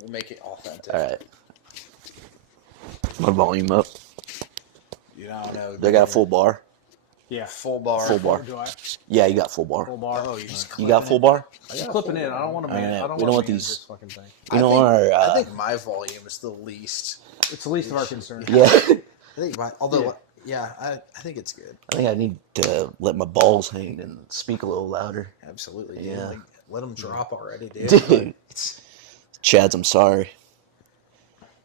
We'll make it authentic. All right. My volume up. You don't know. They got a full bar. Yeah. Full bar. Full bar. Do I? Yeah, you got full bar. Full bar. Oh, you just You got full bar? Just clipping in. I don't want to man. Alright, I don't we don't want want to manage these- this fucking thing. You know our. I think my volume is the least. It's the least of our concern. Yeah. I think although I think it's good. I think I need to let my balls hang and speak a little louder. Absolutely, dude. Yeah. Like, let them drop already, dude. Dude, Chads, I'm sorry.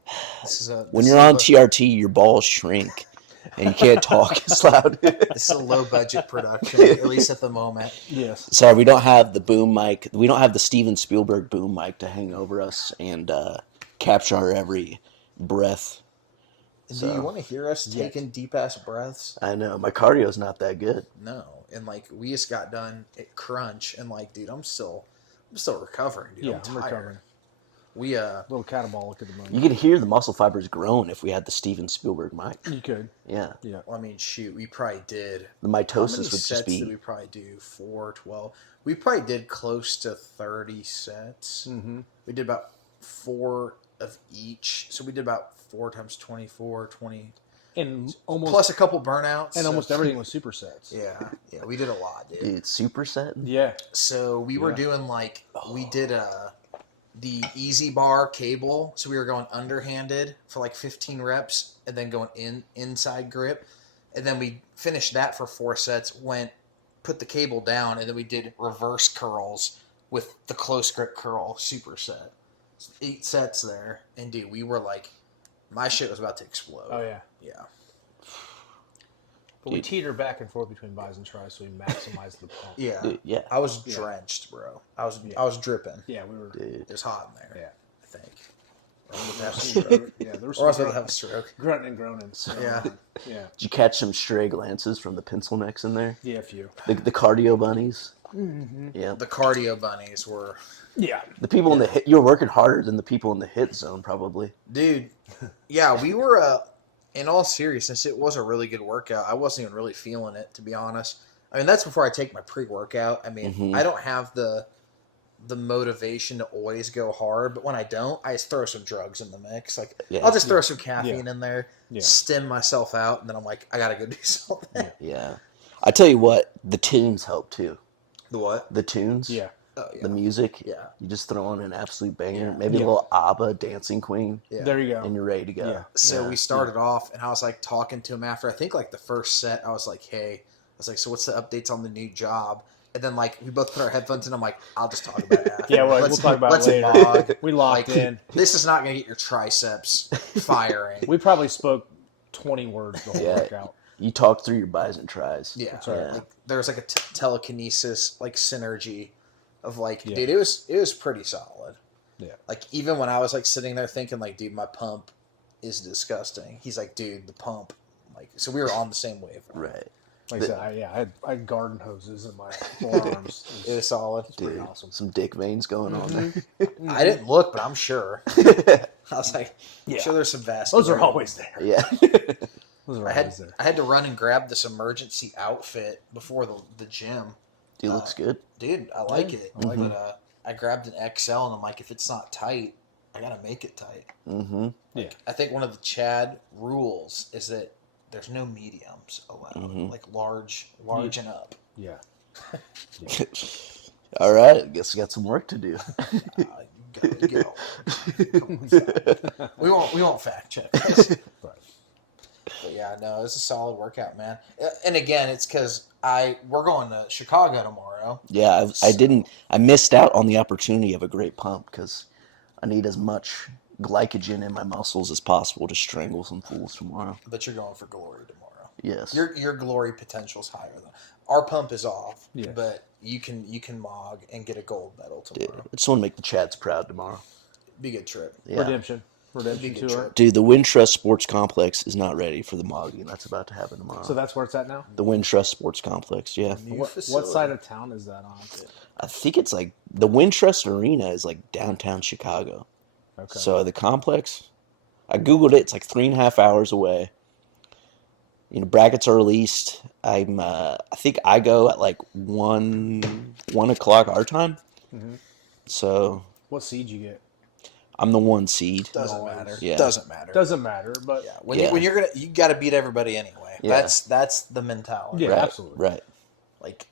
When this you're is a on low- TRT, your balls shrink, and you can't talk as loud. This is a low budget production, at least at the moment. Yes. Sorry, we don't have the boom mic. We don't have the Steven Spielberg boom mic to hang over us and capture our every breath. Do you want to hear us taking deep ass breaths? I know my cardio's not that good. No, and like we just got done at crunch, and like, dude, I'm still recovering, dude. Yeah, I'm I'm tired. recovering. We A little catabolic at the moment. You could hear the muscle fibers growing if we had the Steven Spielberg mic. You could. Yeah, Yeah. well, I mean, shoot, we probably did. the How many mitosis would sets just did we be. probably do? 4, 12. We probably did close to 30 sets. Mm-hmm. We did about 4 of each, so we did about 4 times 24, 20, And almost plus a couple burnouts. and so- almost everything was supersets. Yeah, we did a lot, dude. Dude, superset? Yeah. So we were Yeah. doing like we did the easy bar cable. So we were going underhanded for like 15 reps, and then going inside grip, and then we finished that for 4 sets. Put the cable down, and then we did reverse curls with the close grip curl superset. 8 sets there, and dude, we were like, my shit was about to explode. Oh yeah. Yeah. But we teeter back and forth between buys and tries, so we maximize the pump. Yeah. Dude, yeah. I was drenched, bro. I was dripping. Yeah, we were. Dude. It was hot in there. Yeah. I think. Or I was about to have a stroke. Yeah, there was Or I was some about to have a stroke. grunting and groaning. So, Yeah. Yeah. Did you catch some stray glances from the pencil necks in there? Yeah, a few. The cardio bunnies? Mm-hmm. Yeah. The cardio bunnies were, Yeah. The people in the hit, you're working harder than the people in the hit zone, probably. dude. Yeah, we were. In all seriousness, it was a really good workout. I wasn't even really feeling it, to be honest. I mean, that's before I take my pre-workout. I mean, Mhm. I don't have the motivation to always go hard, but when I don't, I just throw some drugs in the mix. Like, Yeah. I'll just throw some caffeine in there, Yeah. stim myself out, and then I'm like, I gotta go do something. Yeah. I tell you what, the tunes help too. The what? The tunes. Yeah. Oh, yeah. The music. Yeah. You just throw on an absolute banger. Yeah. Maybe Yeah. a little ABBA, Dancing Queen, Yeah. There you go. and you're ready to go. Yeah. So Yeah. we started off, and I was like talking to him after. I think like the first set, I was like, "Hey," I was like, "So what's the updates on the new job?" And then like we both put our headphones in. I'm like, "I'll just talk about that." Yeah, we'll talk about it let's later. log. We locked Like, in. This is not going to get your triceps firing. We probably spoke 20 words the whole Yeah. workout. You talk through your buys and tries. Yeah, That's right. Yeah. Like, there was like a telekinesis, like synergy, of like, Yeah. dude, it was pretty solid. Yeah. Like even when I was like sitting there thinking like, dude, my pump is disgusting. He's like, dude, the pump. Like, so we were on the same wave. Right. Like I said, I had garden hoses in my forearms. It was solid. pretty Dude, awesome. some dick veins going on there. I didn't look, but I'm sure. I was like, I'm Yeah. sure there's some vascular. Those are always there. Yeah. Those are I always had there. I had to run and grab this emergency outfit before the gym. Dude, looks good. Dude, I like Yeah, it. I like But I grabbed an XL, and I'm like, if it's not tight, I gotta make it tight. Mm-hmm. Yeah. I think one of the Chad rules is that there's no mediums allowed, Mhm. like large and up. Yeah. All right. Guess we got some work to do. You go. Come on, Fat. we won't fact check this. Right. But yeah, no, it's a solid workout, man. And again, it's because we're going to Chicago tomorrow. Yeah, I missed out on the opportunity of a great pump because I need as much glycogen in my muscles as possible to strangle some fools tomorrow. But you're going for glory tomorrow. Yes. Your glory potential's higher than our pump is off. Yes. But you can mog and get a gold medal Dude, tomorrow. I just want to make the Chads proud tomorrow. Be a good trip. Yeah. Redemption Big tour. trip. Dude, the Wintrust Sports Complex is not ready for the mogging. That's about to happen tomorrow. So that's where it's at now? The Wintrust Sports Complex, yeah. New What facility. side of town is that on? I think it's like the Wintrust Arena is like downtown Chicago. Okay. So the complex, I Googled it. It's like 3.5 hours away. You know, brackets are released. I think I go at like 1 o'clock our time. Mhm. So What seed you get? I'm the 1 seed. Doesn't Noise. matter. Yeah. Doesn't matter. Doesn't matter, but Yeah. When Yeah. you got to beat everybody anyway. Yeah. That's the mentality. Yeah, Right, absolutely. right. Like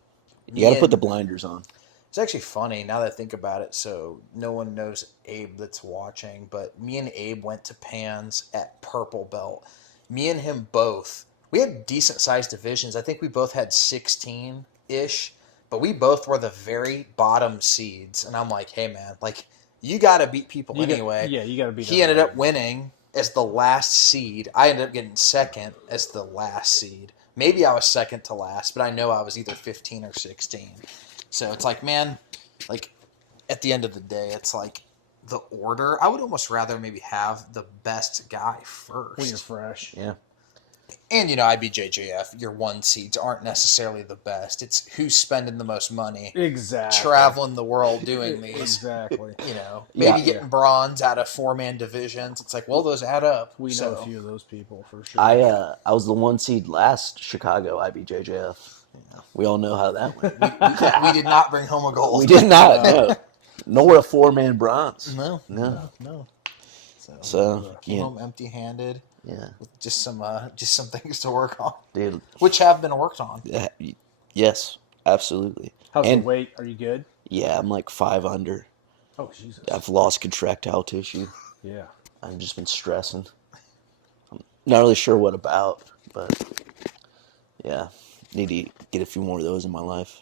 You got to put the and- blinders on. It's actually funny now that I think about it. So no one knows Abe that's watching, but me and Abe went to Pans at purple belt. Me and him both. We had decent sized divisions. I think we both had 16 ish, but we both were the very bottom seeds. And I'm like, hey man, like you got to beat people anyway. You got to beat. He ended up winning as the last seed. I ended up getting second as the last seed. Maybe I was second to last, but I know I was either 15 or 16. So it's like, man, like at the end of the day, it's like the order. I would almost rather maybe have the best guy first. when you're fresh. Yeah. And, IBJJF, your 1 seeds aren't necessarily the best. It's who's spending the most money Exactly. traveling the world doing these. Exactly. Maybe Yeah. getting bronze out of 4-man divisions. It's like, well, those add up. We know So, a few of those people for sure. I was the 1 seed last Chicago IBJJF. We all know how that went. we did not bring home a gold. We did not. No. Nor a 4-man bronze. No. No. So, Came yeah. home empty-handed. Yeah. With just some things to work on, Dude, which have been worked on. yes, absolutely. How's and- the weight? Are you good? Yeah, I'm like 5 under. Oh Jesus. I've lost contractile tissue. Yeah. I've just been stressing. I'm not really sure what about, but yeah, need to get a few more of those in my life.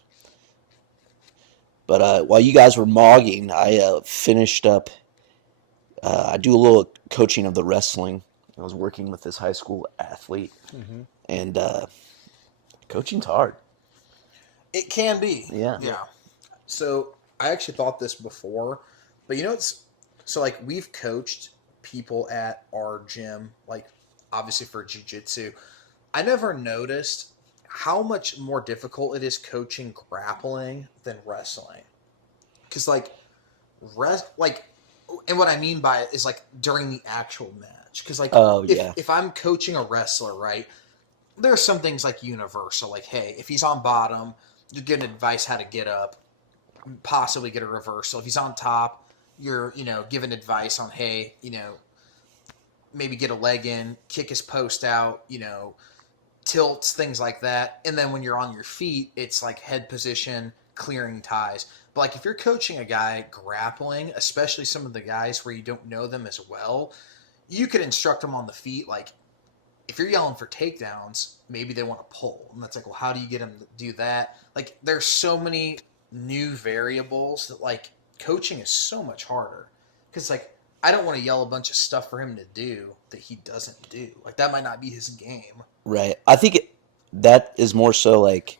But while you guys were mogging, I finished up. I do a little coaching of the wrestling. I was working with this high school athlete, and coaching's hard. It can be. Yeah. Yeah. So I actually thought this before, but so like we've coached people at our gym, like obviously for jiu-jitsu. I never noticed how much more difficult it is coaching grappling than wrestling. Because and what I mean by it is like during the actual match. Because if I'm coaching a wrestler, right, there's some things like universal. Like, hey, if he's on bottom, you're giving advice how to get up, possibly get a reversal. If he's on top, you're, giving advice on, hey, maybe get a leg in, kick his post out, tilts, things like that. And then when you're on your feet, it's like head position, clearing ties. But like if you're coaching a guy grappling, especially some of the guys where you don't know them as well, you could instruct them on the feet. Like if you're yelling for takedowns, maybe they want to pull. And that's like, well, how do you get them to do that? Like there's so many new variables that like coaching is so much harder. Because like I don't want to yell a bunch of stuff for him to do that he doesn't do. Like that might not be his game. Right. I think that is more so like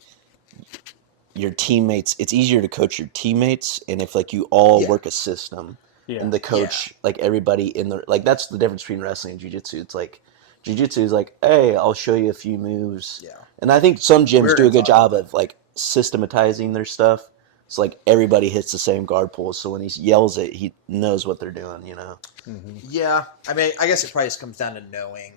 your teammates. It's easier to coach your teammates, and if like you all work a system, and the coach, like everybody in the like that's the difference between wrestling and jiu-jitsu. It's like jiu-jitsu is like, hey, I'll show you a few moves. Yeah. And I think some gyms We're do a gonna good talk job of like systematizing their stuff. It's like everybody hits the same guard pull, so when he yells it, he knows what they're doing. Yeah. I mean, I guess it probably just comes down to knowing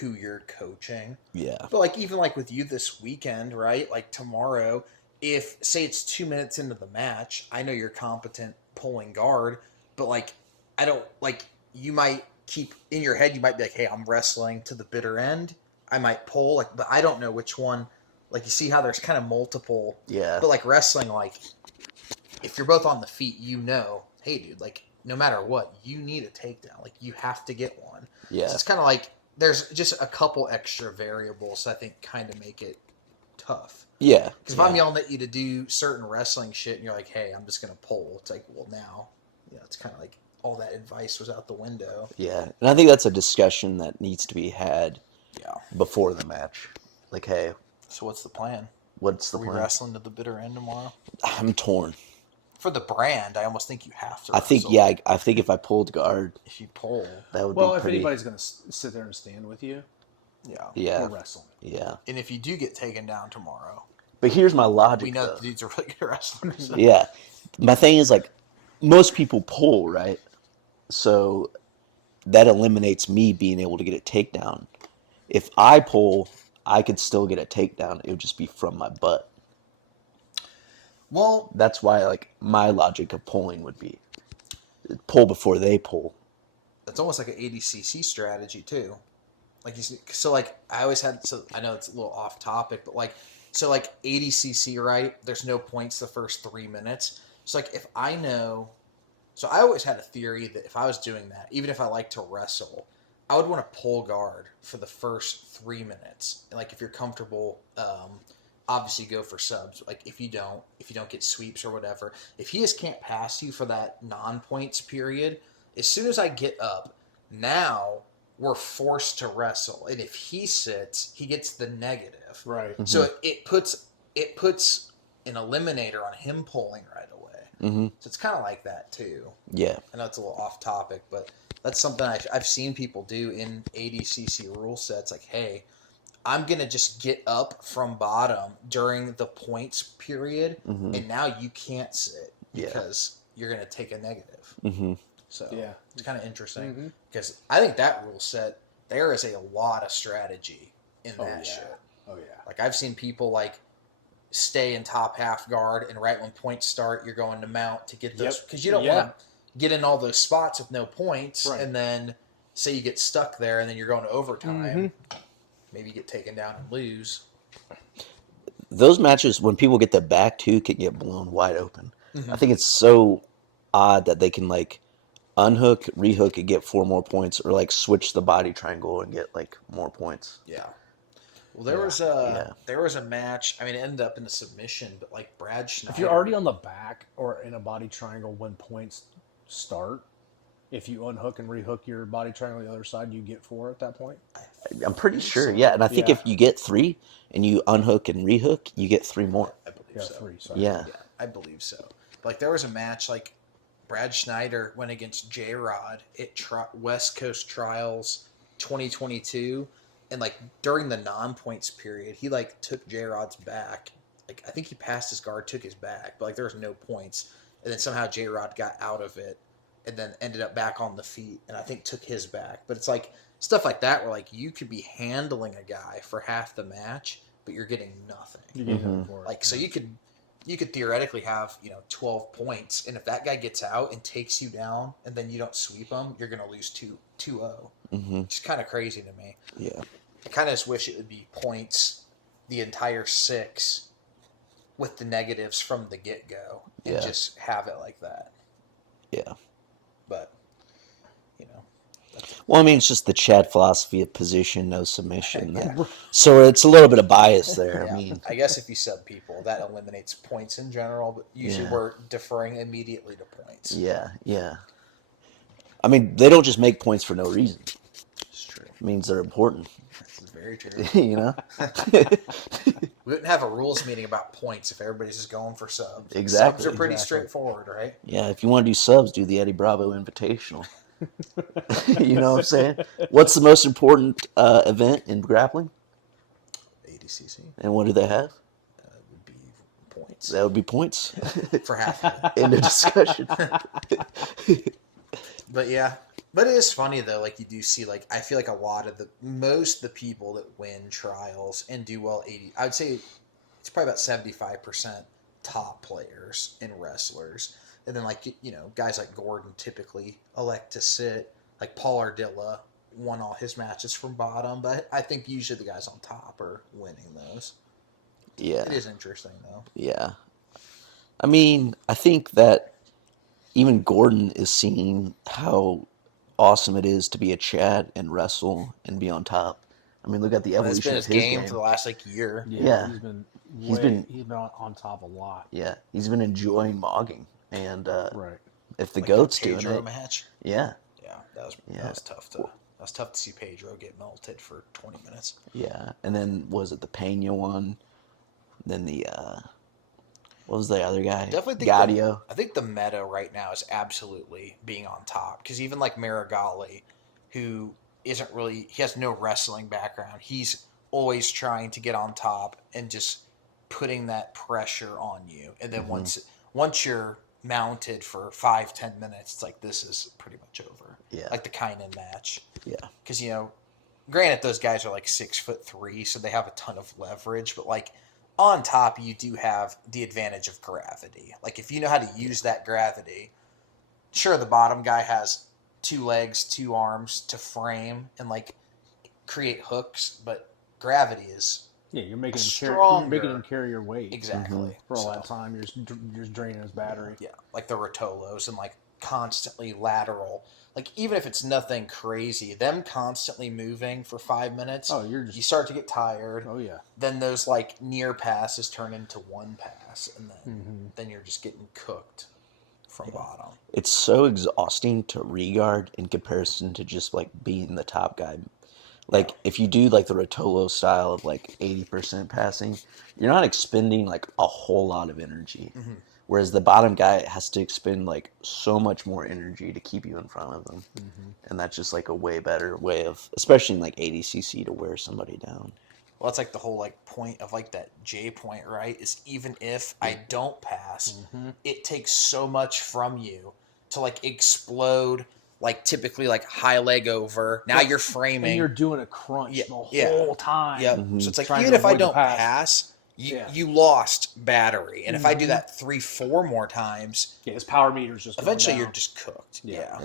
who you're coaching. Yeah. But like even like with you this weekend, right? Like tomorrow, if say it's 2 minutes into the match, I know you're competent pulling guard, but like I don't like you might keep in your head, you might be like, hey, I'm wrestling to the bitter end. I might pull, like, but I don't know which one. Like you see how there's kind of multiple. Yeah. But like wrestling, like if you're both on the feet, hey dude, like no matter what, you need a takedown. Like you have to get one. Yeah. So it's kind of like there's just a couple extra variables I think kind of make it tough. Yeah. Because if I'm yelling at you to do certain wrestling shit and you're like, hey, I'm just going to pull, it's like, well, now, it's kind of like all that advice was out the window. Yeah. And I think that's a discussion that needs to be had Yeah. before the match. Like, hey, So what's the plan? what's the Are we plan? wrestling to the bitter end tomorrow? I'm torn. For the brand, I almost think you have to I think, wrestle. I think if I pulled guard, If you pull, that would Well, be if pretty. anybody's going to sit there and stand with you, yeah. Yeah. we're wrestling. Yeah. And if you do get taken down tomorrow, But here's my logic. we know though. the dudes are really good wrestlers. Yeah. My thing is like most people pull, right? So that eliminates me being able to get a takedown. If I pull, I could still get a takedown. It would just be from my butt. Well, That's why like my logic of pulling would be. pull before they pull. That's almost like an ADCC strategy too. Like you see, so like I always had. So I know it's a little off topic, but like so like ADCC, right? There's no points the first 3 minutes. So like if I know, so I always had a theory that if I was doing that, even if I like to wrestle, I would want to pull guard for the first 3 minutes. And like if you're comfortable, obviously go for subs. Like if you don't get sweeps or whatever, if he just can't pass you for that non-points period, as soon as I get up, now we're forced to wrestle. And if he sits, he gets the negative. Right. Mm-hmm. So it puts an eliminator on him pulling right away. Mm-hmm. So it's kind of like that too. Yeah. I know it's a little off topic, but that's something I've seen people do in ADCC rule sets. Like, hey, I'm going to just get up from bottom during the points period, and now you can't sit because you're going to take a negative. Mm-hmm. So Yeah. it's kind of interesting because I think that rule set, there is a lot of strategy in that shit. Oh, yeah. Like, I've seen people, like, stay in top half guard, and right when points start, you're going to mount to get those. Because you don't want to get in all those spots with no points, and then say you get stuck there, and then you're going to overtime. Maybe you get taken down and lose. Those matches, when people get the back too, can get blown wide open. I think it's so odd that they can, like, unhook, rehook, and get 4 more points, or, like, switch the body triangle and get, like, more points. Yeah. Well, there was a match. I mean, it ended up in a submission, but like Brad Schneider. If you're already on the back or in a body triangle when points start, if you unhook and rehook your body triangle on the other side, you get 4 at that point. I'm pretty sure, yeah. And I think if you get 3 and you unhook and rehook, you get 3 more. I believe so. 3, sorry. Yeah. I believe so. But like there was a match like Brad Schneider went against J-Rod at West Coast Trials 2022. And like during the non-points period, he like took J-Rod's back. Like I think he passed his guard, took his back, but like there was no points. And then somehow J-Rod got out of it and then ended up back on the feet and I think took his back. But it's like stuff like that where like you could be handling a guy for half the match, but you're getting nothing. You get nothing for it. Like so you could theoretically have, 12 points, and if that guy gets out and takes you down and then you don't sweep him, you're going to lose 2-0. It's kind of crazy to me. Yeah. I kind of just wish it would be points the entire 6 with the negatives from the get-go and just have it like that. Yeah. But, well, I mean, it's just the Chad philosophy of position, no submission. So it's a little bit of bias there. Yeah. I mean, I guess if you sub people, that eliminates points in general, but usually we're deferring immediately to points. Yeah. I mean, they don't just make points for no reason. It's true. It means they're important. It's very true. We wouldn't have a rules meeting about points if everybody's just going for subs. Exactly. Subs are pretty straightforward, right? Yeah, if you want to do subs, do the Eddie Bravo Invitational. You know what I'm saying? What's the most important event in grappling? ADCC. And what do they have? Would be points. That would be points. For half of it. End of discussion. But yeah. But it is funny though, like you do see, like I feel like most of the people that win trials and do well I would say it's probably about 75% top players and wrestlers. And then like, guys like Gordon typically elect to sit. Like Paul Ardilla won all his matches from bottom, but I think usually the guys on top are winning those. Yeah. It is interesting though. Yeah. I mean, I think that even Gordon is seeing how awesome it is to be a Chad and wrestle and be on top. I mean, look at the evolution It's of been his his game game for the last year. Yeah. He's been on top a lot. Yeah, he's been enjoying mogging, and Right. if the Like goat's the doing Pedro it, match. yeah, That was tough to see Pedro get melted for 20 minutes. yeah. And then was it the Pena one? Then the what was the other guy? Definitely think Gaudio. I think the meta right now is absolutely being on top because even like Marigali, who isn't really, he has no wrestling background. He's always trying to get on top and just putting that pressure on you. And then once you're mounted for 5-10 minutes, it's like this is pretty much over. Yeah. Like the Kynan match. Yeah. Because granted those guys are like 6'3", so they have a ton of leverage, but like on top you do have the advantage of gravity. Like if you know how to use that gravity, sure, the bottom guy has 2 legs, 2 arms to frame and like create hooks, but gravity is you're making stronger. him carry your weight. Exactly. For all that time, you're just draining his battery. Yeah, like the Rotolos and like constantly lateral. Like even if it's nothing crazy, them constantly moving for 5 minutes. Oh, you start to get tired. Oh yeah. Then those like near passes turn into one pass, and then you're just getting cooked from bottom. It's so exhausting to regard in comparison to just like being the top guy. Like if you do like the Rotolo style of like 80% passing, you're not expending like a whole lot of energy. Whereas the bottom guy has to expend like so much more energy to keep you in front of them. And that's just like a way better way of, especially in like 80cc, to wear somebody down. Well, that's like the whole like point of like that J point, right? Is even if I don't pass, it takes so much from you to like explode. Like typically like high leg over. Now you're framing. And you're doing a crunch the whole time. Yep. So it's like even if I don't pass, you lost battery. And if I do that 3-4 more times, his power meter's just eventually you're just cooked. Yeah.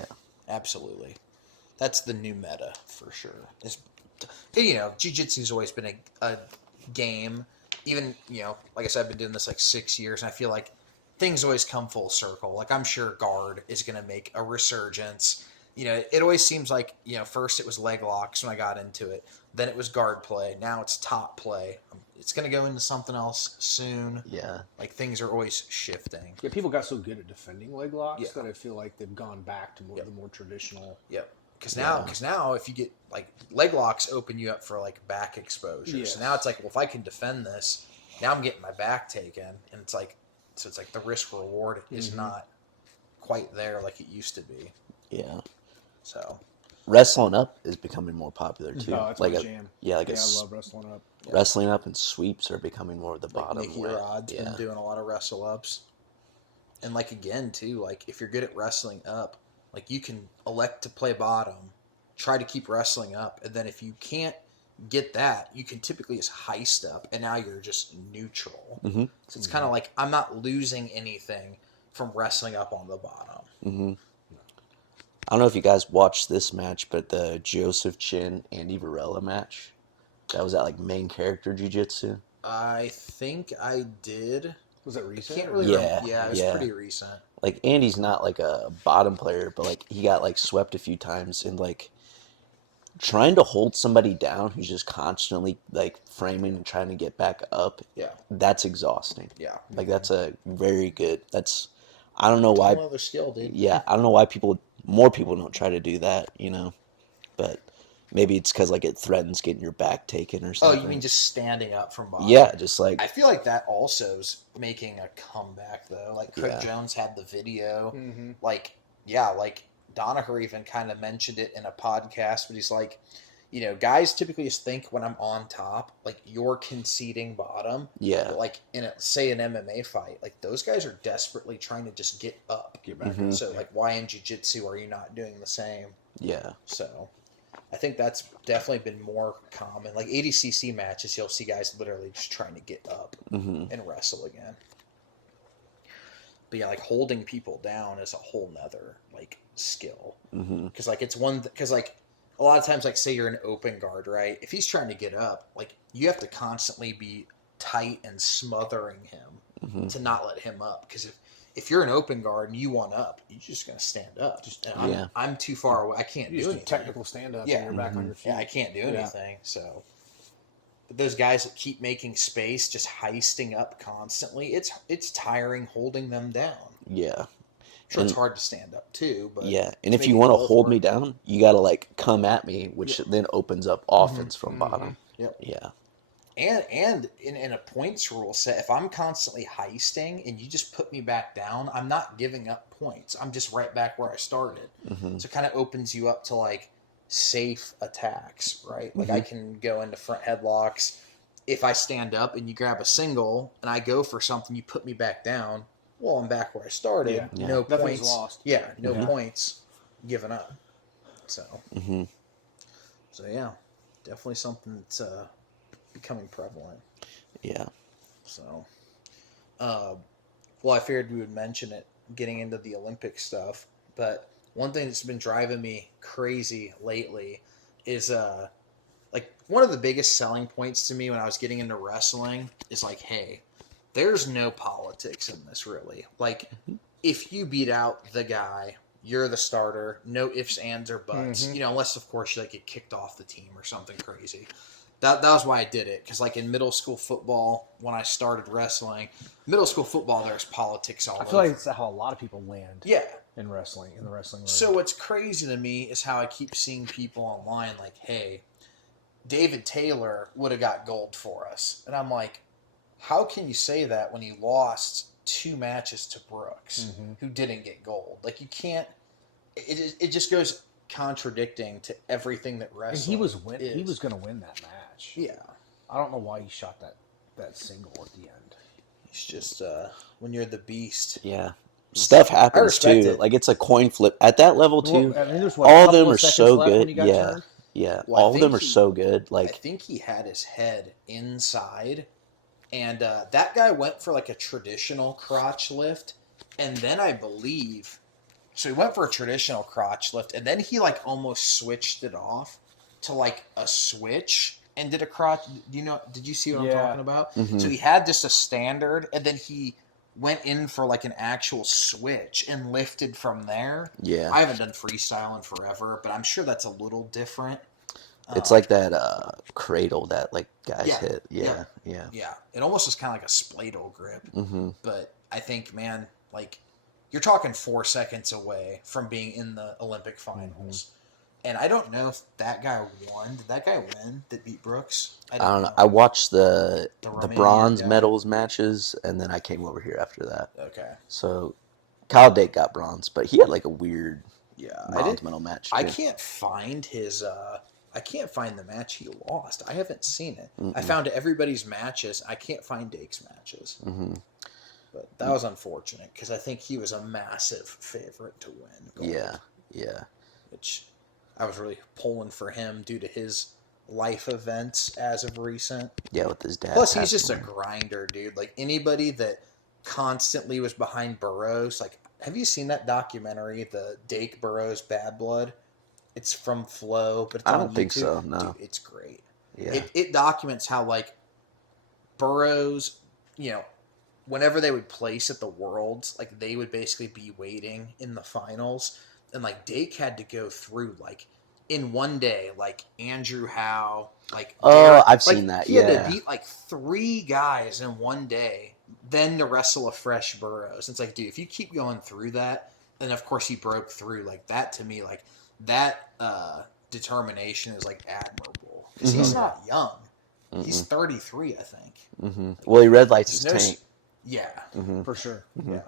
Absolutely. That's the new meta for sure. It's, you know, jiu-jitsu's always been a game. Even, you know, like I said, I've been doing this like 6 years, and I feel like things always come full circle. Like I'm sure guard is going to make a resurgence. You know, it always seems like, you know, first it was leg locks when I got into it. Then it was guard play. Now it's top play. It's going to go into something else soon. Yeah. Like things are always shifting. Yeah, people got so good at defending leg locks that I feel like they've gone back to the more traditional. Yep. Because now if you get like leg locks open you up for like back exposure. Yes. So now it's like, well, if I can defend this, now I'm getting my back taken, and it's like, so it's like the risk reward is not quite there like it used to be. Yeah. So wrestling up is becoming more popular too. Oh, that's like my jam. Yeah, like I love wrestling up. Wrestling up and sweeps are becoming more of the like bottom. Nicky Rod's been doing a lot of wrestle ups. And like again too, like if you're good at wrestling up, like you can elect to play bottom, try to keep wrestling up, and then if you can't get that, you can typically just heist up, and now you're just neutral. So it's kind of like I'm not losing anything from wrestling up on the bottom. I don't know if you guys watched this match, but the Joseph Chin Andy Varela match, that was at like main character jiu-jitsu. I think I did. Was it recent? I can't really remember. Yeah, it was pretty recent. Like Andy's not like a bottom player, but like he got like swept a few times, and like trying to hold somebody down who's just constantly like framing and trying to get back up. Yeah, that's exhausting. Yeah, like that's a very good. I don't know why. Another skill, dude. Yeah, I don't know why more people don't try to do that. You know, but maybe it's because like it threatens getting your back taken or something. Oh, you mean just standing up from bottom? Yeah, just like I feel like that also is making a comeback though. Like Craig Jones had the video. Like Danaher even kind of mentioned it in a podcast, but he's like, you know, guys typically just think when I'm on top, like you're conceding bottom. Yeah. But like in say an MMA fight, like those guys are desperately trying to just get up, get back up. So like, why in jiu-jitsu are you not doing the same? Yeah. So I think that's definitely been more common. Like 80cc matches, you'll see guys literally just trying to get up and wrestle again. But yeah, like holding people down is a whole nother like skill. Because like it's one, because like a lot of times, like say you're an open guard, right? If he's trying to get up, like you have to constantly be tight and smothering him to not let him up. Because if you're an open guard and you want up, you're just gonna stand up. I'm too far away. I can't do anything. Technical stand up. Yeah, and you're back on your feet. Yeah, I can't do anything. So, but those guys that keep making space, just heisting up constantly, it's tiring holding them down. Yeah. Sure, it's hard to stand up too, but yeah, and if you want to hold me down, you got to like come at me, which then opens up offense from bottom. Yep. Yeah. And in a points rule set, if I'm constantly heisting and you just put me back down, I'm not giving up points. I'm just right back where I started. So it kind of opens you up to like safe attacks, right? Like I can go into front headlocks. If I stand up and you grab a single and I go for something, you put me back down. Well, I'm back where I started. Yeah. No Nothing's points lost. Yeah, no points given up. So, so yeah, definitely something that's becoming prevalent. Yeah. So, well, I figured we would mention it getting into the Olympic stuff, but one thing that's been driving me crazy lately is like one of the biggest selling points to me when I was getting into wrestling is like, hey, there's no politics in this really. Like, if you beat out the guy, you're the starter. No ifs, ands, or buts. Mhm. You know, unless of course you like get kicked off the team or something crazy. That was why I did it, because like in middle school football, when I started wrestling, middle school football, there's politics all over. I feel like it's how a lot of people land. Yeah. In wrestling, in the wrestling. So what's crazy to me is how I keep seeing people online like, hey, David Taylor would have got gold for us. And I'm like, how can you say that when he lost 2 matches to Brooks, who didn't get gold? Like, you can't. It just goes contradicting to everything that wrestling. And he was going to win that match. Yeah. I don't know why he shot that single at the end. It's just when you're the beast. Yeah. Stuff happens too. It. Like, it's a coin flip at that level too. Well, I mean, all of them are so good. Yeah. Yeah. Well, all of them are so good. Like, I think he had his head inside, and that guy went for like a traditional crotch lift, and then I believe, so he went for a traditional crotch lift, and then he like almost switched it off to like a switch and did a crotch. Did you see what I'm talking about? Mm-hmm. So he had just a standard, and then he went in for like an actual switch and lifted from there. Yeah. I haven't done freestyle in forever, but I'm sure that's a little different. It's like that cradle that like guys hit. Yeah. It almost is kind of like a spladle grip. Mm-hmm. But I think, man, like, you're talking 4 seconds away from being in the Olympic finals. And I don't know if that guy won. Did that guy win that beat Brooks? I don't know. I watched the bronze medals matches, and then I came over here after that. Okay. So Kyle Dake got bronze, but he had like a weird bronze medal match too. I can't find his I can't find the match he lost. I haven't seen it. I found everybody's matches. I can't find Dake's matches. But that was unfortunate, because I think he was a massive favorite to win. Yeah. Which I was really pulling for him due to his life events as of recent. Yeah, with his dad. Plus, he's just a grinder, dude. Like, anybody that constantly was behind Burroughs, like, have you seen that documentary, the Dake Burroughs Bad Blood? It's from Flow, but it's I on don't think YouTube. so, no. Dude, it's great. Yeah. It documents how, like, Burroughs, whenever they would place at the Worlds, like, they would basically be waiting in the finals. And, like, Dake had to go through, like, in one day, like, Andrew Howe, like... I've seen that, He had to beat, like, 3 guys in one day, then to wrestle a fresh Burroughs. It's like, dude, if you keep going through that, then, of course, he broke through. Like, that, to me, like, that determination is, like, admirable. Because he's not young. He's 33, I think. Well, he red lights his tank. Yeah. For sure. Yeah.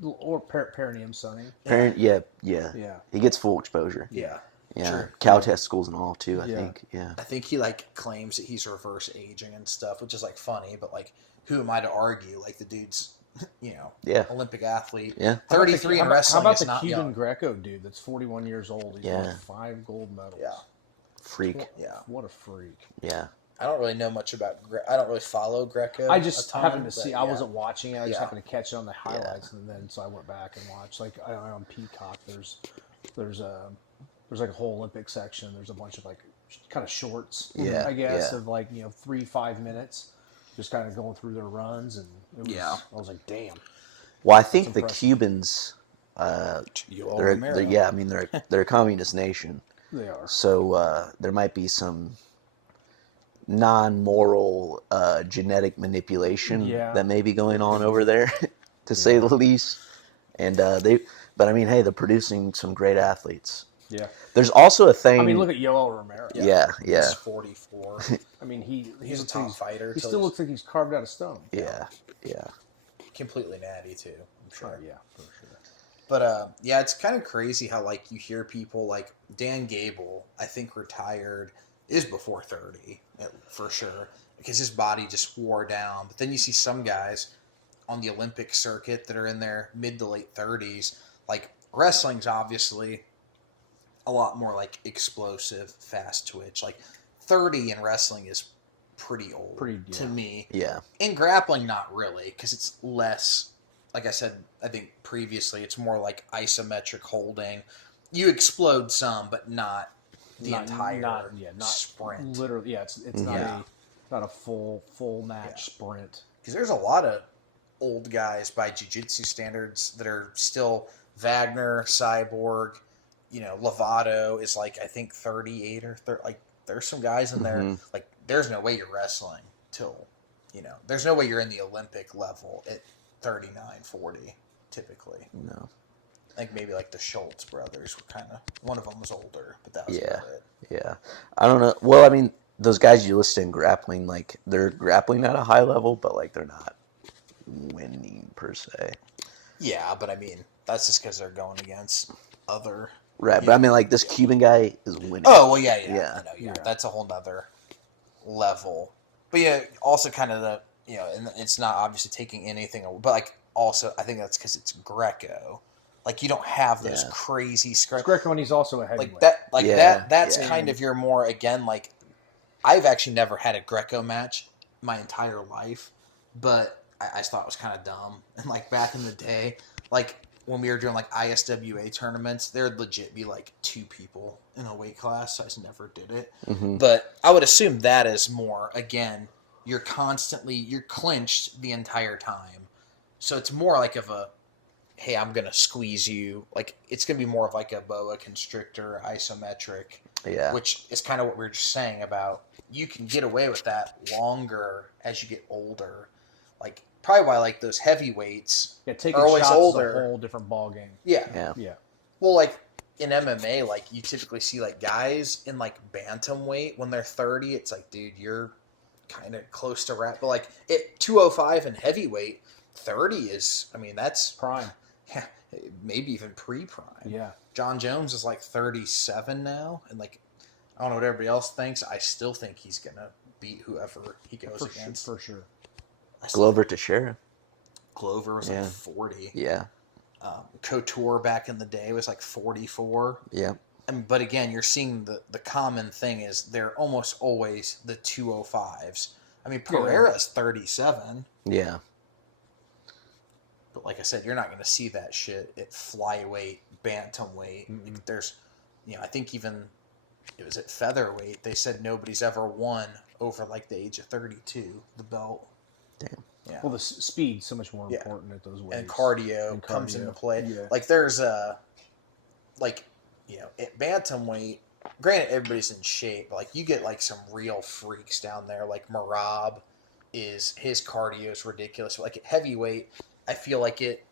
Or perineum sunning. Yeah. He gets full exposure. Yeah. Yeah. Sure. Cow test schools and all, too, I think. Yeah. I think he, like, claims that he's reverse aging and stuff, which is, like, funny, but, like, who am I to argue? Like, the dude's, Olympic athlete. Yeah. 33 in wrestling How about is the not Cuban young. Greco dude that's 41 years old? He's won 5 gold medals. Yeah. Freak. Yeah. What a freak. Yeah. I don't really know much about I don't really follow Greco. I just happened to see. I yeah. wasn't watching it. I just happened to catch it on the highlights, and then so I went back and watched. Like on Peacock, there's like a whole Olympic section. There's a bunch of like kind of shorts, I guess, of like 3-5 minutes, just kind of going through their runs, and it was, I was like, damn. Well, I think the Cubans, Romero. they're a communist nation. They are. So there might be some non-moral genetic manipulation that may be going on over there, to say the least. And but I mean, hey, they're producing some great athletes. Yeah. There's also a thing. I mean, look at Yoel Romero. Yeah. He's 44. I mean, he's a top fighter. He still looks like he's carved out of stone. Yeah. Completely natty too, I'm sure. Yeah, for sure. But it's kind of crazy how like you hear people like Dan Gable, I think retired is before 30 for sure, because his body just wore down. But then you see some guys on the Olympic circuit that are in their mid to late 30s. Like, wrestling's obviously a lot more like explosive, fast twitch. Like 30 in wrestling is pretty old to me. Yeah. In grappling, not really, because it's less like I said, I think previously, it's more like isometric holding. You explode some, but not the entire sprint. Literally, it's not a full match sprint. Because there's a lot of old guys by jiu-jitsu standards that are still Wagner, Cyborg, Lovato is like, I think 38 or 30, like there's some guys in there, like there's no way you're wrestling till, there's no way you're in the Olympic level at 39, 40 typically. No. I think maybe like the Schultz brothers were kind of, one of them was older, but that was about it. Yeah. I don't know. Well, I mean, those guys you listed in grappling, like they're grappling at a high level, but like they're not winning per se. Yeah, but I mean, that's just because they're going against other. Right, but I mean, like this Cuban guy is winning. Oh well, yeah. I know, that's a whole nother level. But yeah, also kind of the and it's not obviously taking anything away, but like also I think that's because it's Greco. Like you don't have those crazy It's Greco, and he's also a heavyweight. That's kind of your more again like. I've actually never had a Greco match my entire life, but I thought it was kind of dumb. And like back in the day, like when we were doing like ISWA tournaments, there'd legit be like 2 people in a weight class. So I just never did it. Mm-hmm. But I would assume that is more, again, you're clinched the entire time. So it's more like of a, hey, I'm going to squeeze you. Like it's going to be more of like a boa constrictor, isometric. Yeah. Which is kind of what we were just saying about you can get away with that longer as you get older. Like probably why like those heavyweights taking are always shots older. is a whole different ball game. Yeah. Well, like in MMA, like you typically see like guys in like bantamweight when they're 30. It's like, dude, you're kind of close to wrap. But like at 205 and heavyweight, 30 is. I mean, that's prime. Yeah, maybe even pre-prime. Yeah. John Jones is like 37 now, and like I don't know what everybody else thinks. I still think he's gonna beat whoever he goes against. For sure. Glover Teixeira. Glover was like 40. Yeah. Couture back in the day was like 44. Yeah. But again, you're seeing the common thing is they're almost always the 205s. I mean, Pereira's 37. Yeah. But like I said, you're not going to see that shit at flyweight, bantamweight. Like there's, I think even it was at featherweight. They said nobody's ever won over like the age of 32 the belt. Damn. Yeah. Well, the speed's so much more important at those weights. And cardio comes into play. Yeah. Like there's at bantamweight. Granted, everybody's in shape, but like you get like some real freaks down there. Like Marab his cardio is ridiculous. Like at heavyweight, I feel like it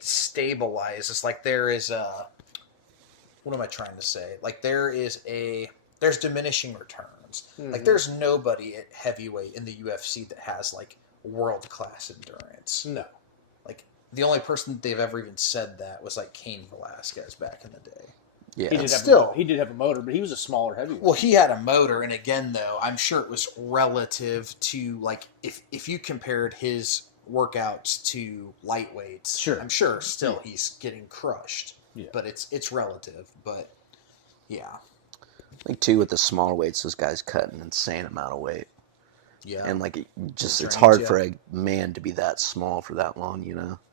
stabilizes. Like there is what am I trying to say? Like there's diminishing returns. Mm-hmm. Like there's nobody at heavyweight in the UFC that has like world-class endurance. No. Like the only person that they've ever even said that was like Cain Velasquez back in the day. Yeah. He did have a motor, but he was a smaller heavyweight. Well, he had a motor, and again though, I'm sure it was relative to like if you compared his workouts to lightweights, sure. I'm sure still he's getting crushed. Yeah. But it's relative. But yeah. I think too with the smaller weights, those guys cut an insane amount of weight. Yeah. And like it's hard for a man to be that small for that long,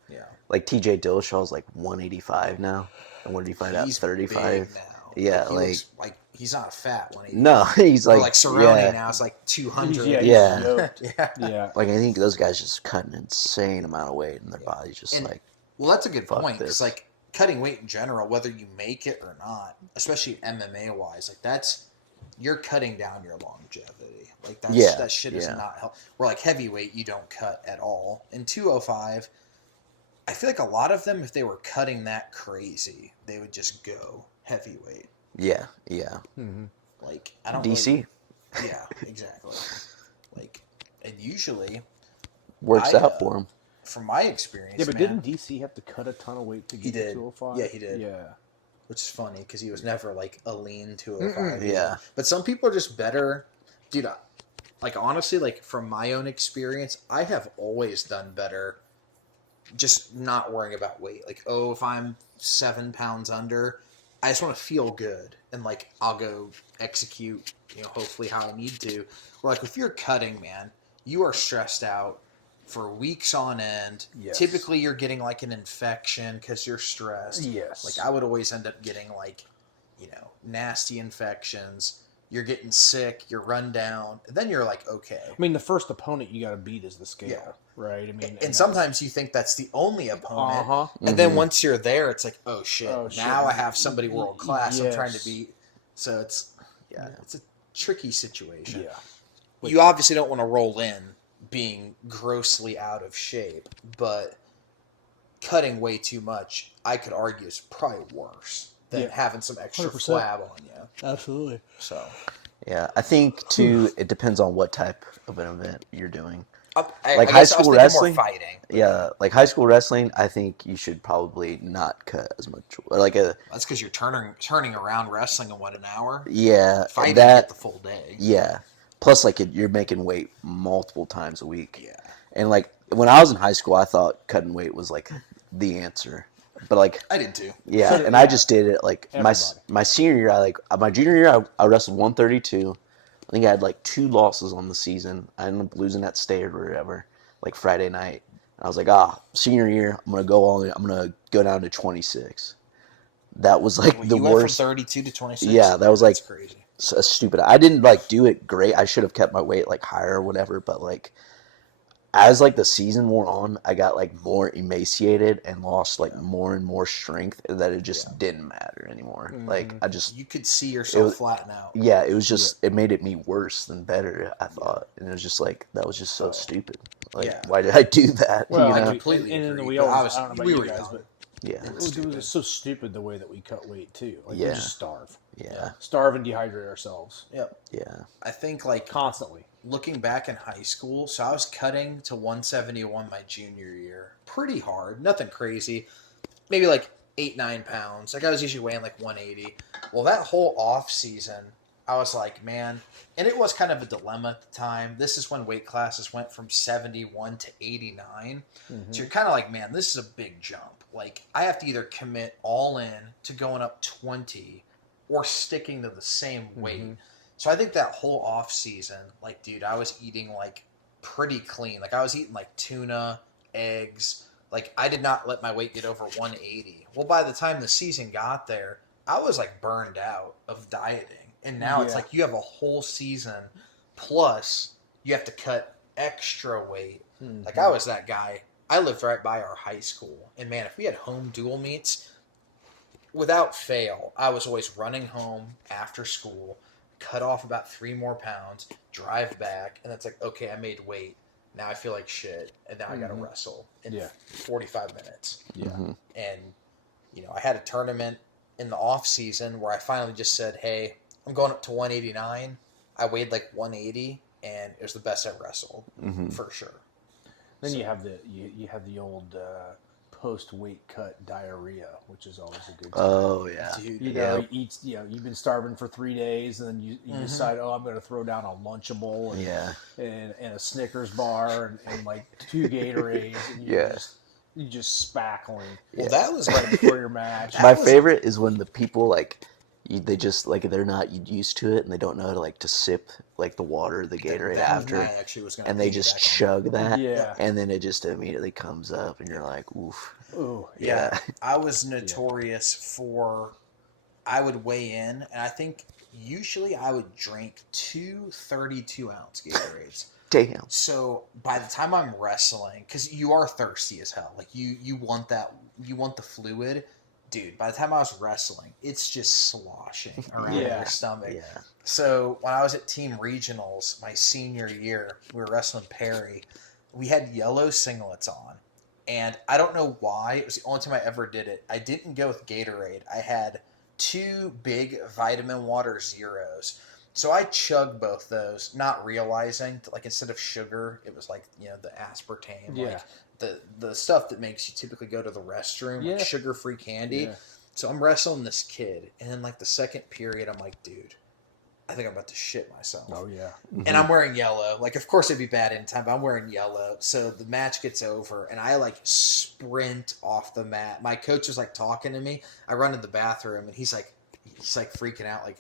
Yeah. Like TJ Dillashaw is like 185 now. And what did he fight at? 35. Now. Yeah, like he's not fat 185. No, he's like Cerrone now is like 200. Yeah. Yeah. Like I think those guys just cut an insane amount of weight in their bodies, just like. Well, that's a good point. It's like cutting weight in general, whether you make it or not, especially MMA wise, like you're cutting down your longevity. Like that shit is not help. Where like heavyweight, you don't cut at all. In 205, I feel like a lot of them, if they were cutting that crazy, they would just go heavyweight. Yeah. Mm-hmm. Like I don't. DC. Yeah, exactly. Like it usually works out for him. From my experience, yeah, but didn't DC have to cut a ton of weight to get to 205? Yeah, he did. Yeah. Which is funny because he was never like a lean 205. Yeah. But some people are just better. Dude, like honestly, like from my own experience, I have always done better just not worrying about weight. Like, if I'm 7 pounds under, I just want to feel good. And like, I'll go execute, hopefully how I need to. Or like, if you're cutting, man, you are stressed out. for weeks on end. Yes. Typically, you're getting like an infection because you're stressed. Yes. Like I would always end up getting like, nasty infections. You're getting sick. You're run down. Then you're like, okay. I mean, the first opponent you got to beat is the scale, right? I mean, and sometimes you think that's the only opponent, Uh-huh. and then once you're there, it's like, oh shit! Now I have somebody world class. I'm trying to beat. So it's it's a tricky situation. Yeah. You obviously don't want to roll in being grossly out of shape, but cutting way too much, I could argue, is probably worse than having some extra 100%. flab on you. Absolutely. So, yeah, I think too. It depends on what type of an event you're doing. I High guess school I was wrestling, more fighting. Yeah, like high school wrestling, I think you should probably not cut as much. That's because you're turning around wrestling in an hour. Yeah, fighting get the full day. Yeah, plus you're making weight multiple times a week. Yeah, and like when I was in high school, I thought cutting weight was like the answer. But like I did too. Yeah, and I just did it like my senior year. My junior year, I wrestled 132. I think I had like 2 losses on the season. I ended up losing at state or whatever, like Friday night. And I was like, senior year, I'm gonna go down to 26. That was like the you worst. Went from 32 to 26. Yeah, that was like crazy. Stupid. I didn't like do it great. I should have kept my weight like higher or whatever. But like as like the season wore on, I got like more emaciated and lost like more and more strength, and that it just didn't matter anymore. Like you could see yourself flatten out. Yeah, it was just it made it me worse than better, I thought, and it was just like that was just so stupid. Like why did I do that? Well, I completely agree. We always, I don't know about you guys, but it was so stupid the way that we cut weight too. Like we just starve. Yeah, starve and dehydrate ourselves. Yep. Yeah. I think like constantly. Looking back in high school, so I was cutting to 171 my junior year. Pretty hard, nothing crazy. Maybe like 8-9 pounds. Like I was usually weighing like 180. Well, that whole off season, I was like, man, and it was kind of a dilemma at the time. This is when weight classes went from 71 to 89. So you're kind of like, man, this is a big jump. Like I have to either commit all in to going up 20 or sticking to the same weight. So I think that whole off season, like, dude, I was eating like pretty clean. Like I was eating like tuna, eggs. Like I did not let my weight get over 180. Well, by the time the season got there, I was like burned out of dieting. And now it's like you have a whole season plus you have to cut extra weight. Like I was that guy. I lived right by our high school. And man, if we had home dual meets, without fail, I was always running home after school, cut off about 3 more pounds, drive back, and it's like, okay, I made weight. Now I feel like shit, and now I got to wrestle in 45 minutes. Yeah. And, I had a tournament in the off season where I finally just said, hey, I'm going up to 189. I weighed like 180, and it was the best I've wrestled, for sure. Then you have the old post weight cut diarrhea, which is always a good time. Oh yeah, dude, you've been starving for 3 days, and then you decide, I'm going to throw down a Lunchable and a Snickers bar and like 2 Gatorades, and you just spackling. Well, that was right before your match. My favorite is when the people they just like they're not used to it and they don't know how to to sip like the water, the Gatorade after, and they just chug that, and then it just immediately comes up, and you're like, oof. Ooh, yeah. I was notorious for, I would weigh in, and I think usually I would drink 2 32-ounce Gatorades. Damn. So by the time I'm wrestling, because you are thirsty as hell, like you want the fluid. Dude, by the time I was wrestling, it's just sloshing around your stomach. Yeah. So when I was at Team Regionals, my senior year, we were wrestling Perry. We had yellow singlets on. And I don't know why. It was the only time I ever did it. I didn't go with Gatorade. I had 2 big vitamin water zeros. So I chugged both those, not realizing, like instead of sugar, it was like, the aspartame. Like, the stuff that makes you typically go to the restroom, like sugar-free candy. Yeah. So I'm wrestling this kid, and then like the second period, I'm like, dude, I think I'm about to shit myself. Oh yeah. And I'm wearing yellow. Like, of course it'd be bad in time, but I'm wearing yellow. So the match gets over, and I like sprint off the mat. My coach was like talking to me. I run to the bathroom, and he's like freaking out, like,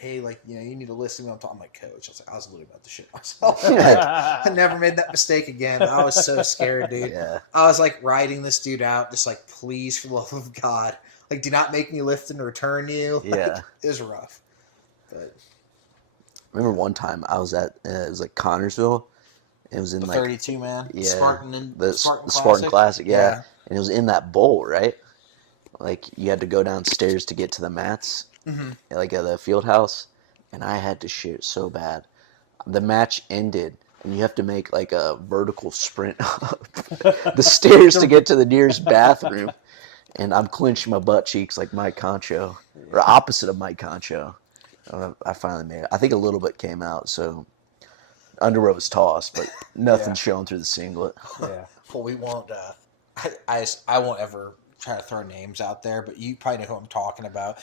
hey, like, you know, you need to listen to me. I'm talking. I'm like, coach. I was literally about to shit myself. I never made that mistake again. I was so scared, dude. Yeah. I was like riding this dude out, just like, please, for the love of God, like, do not make me lift and return you. Yeah. Like, it was rough. But I remember one time I was at it was like Connorsville. It was in the like 32 man, yeah, the Spartan Classic. Classic, yeah. And it was in that bowl, right? Like you had to go downstairs to get to the mats, like at the field house, and I had to shit so bad. The match ended, and you have to make like a vertical sprint up the stairs to get to the nearest bathroom, and I'm clenching my butt cheeks like Mike Concho, or opposite of Mike Concho. I finally made it. I think a little bit came out, so underwear was tossed, but nothing showing through the singlet. Yeah. Well, we won't. I won't ever try to throw names out there, but you probably know who I'm talking about.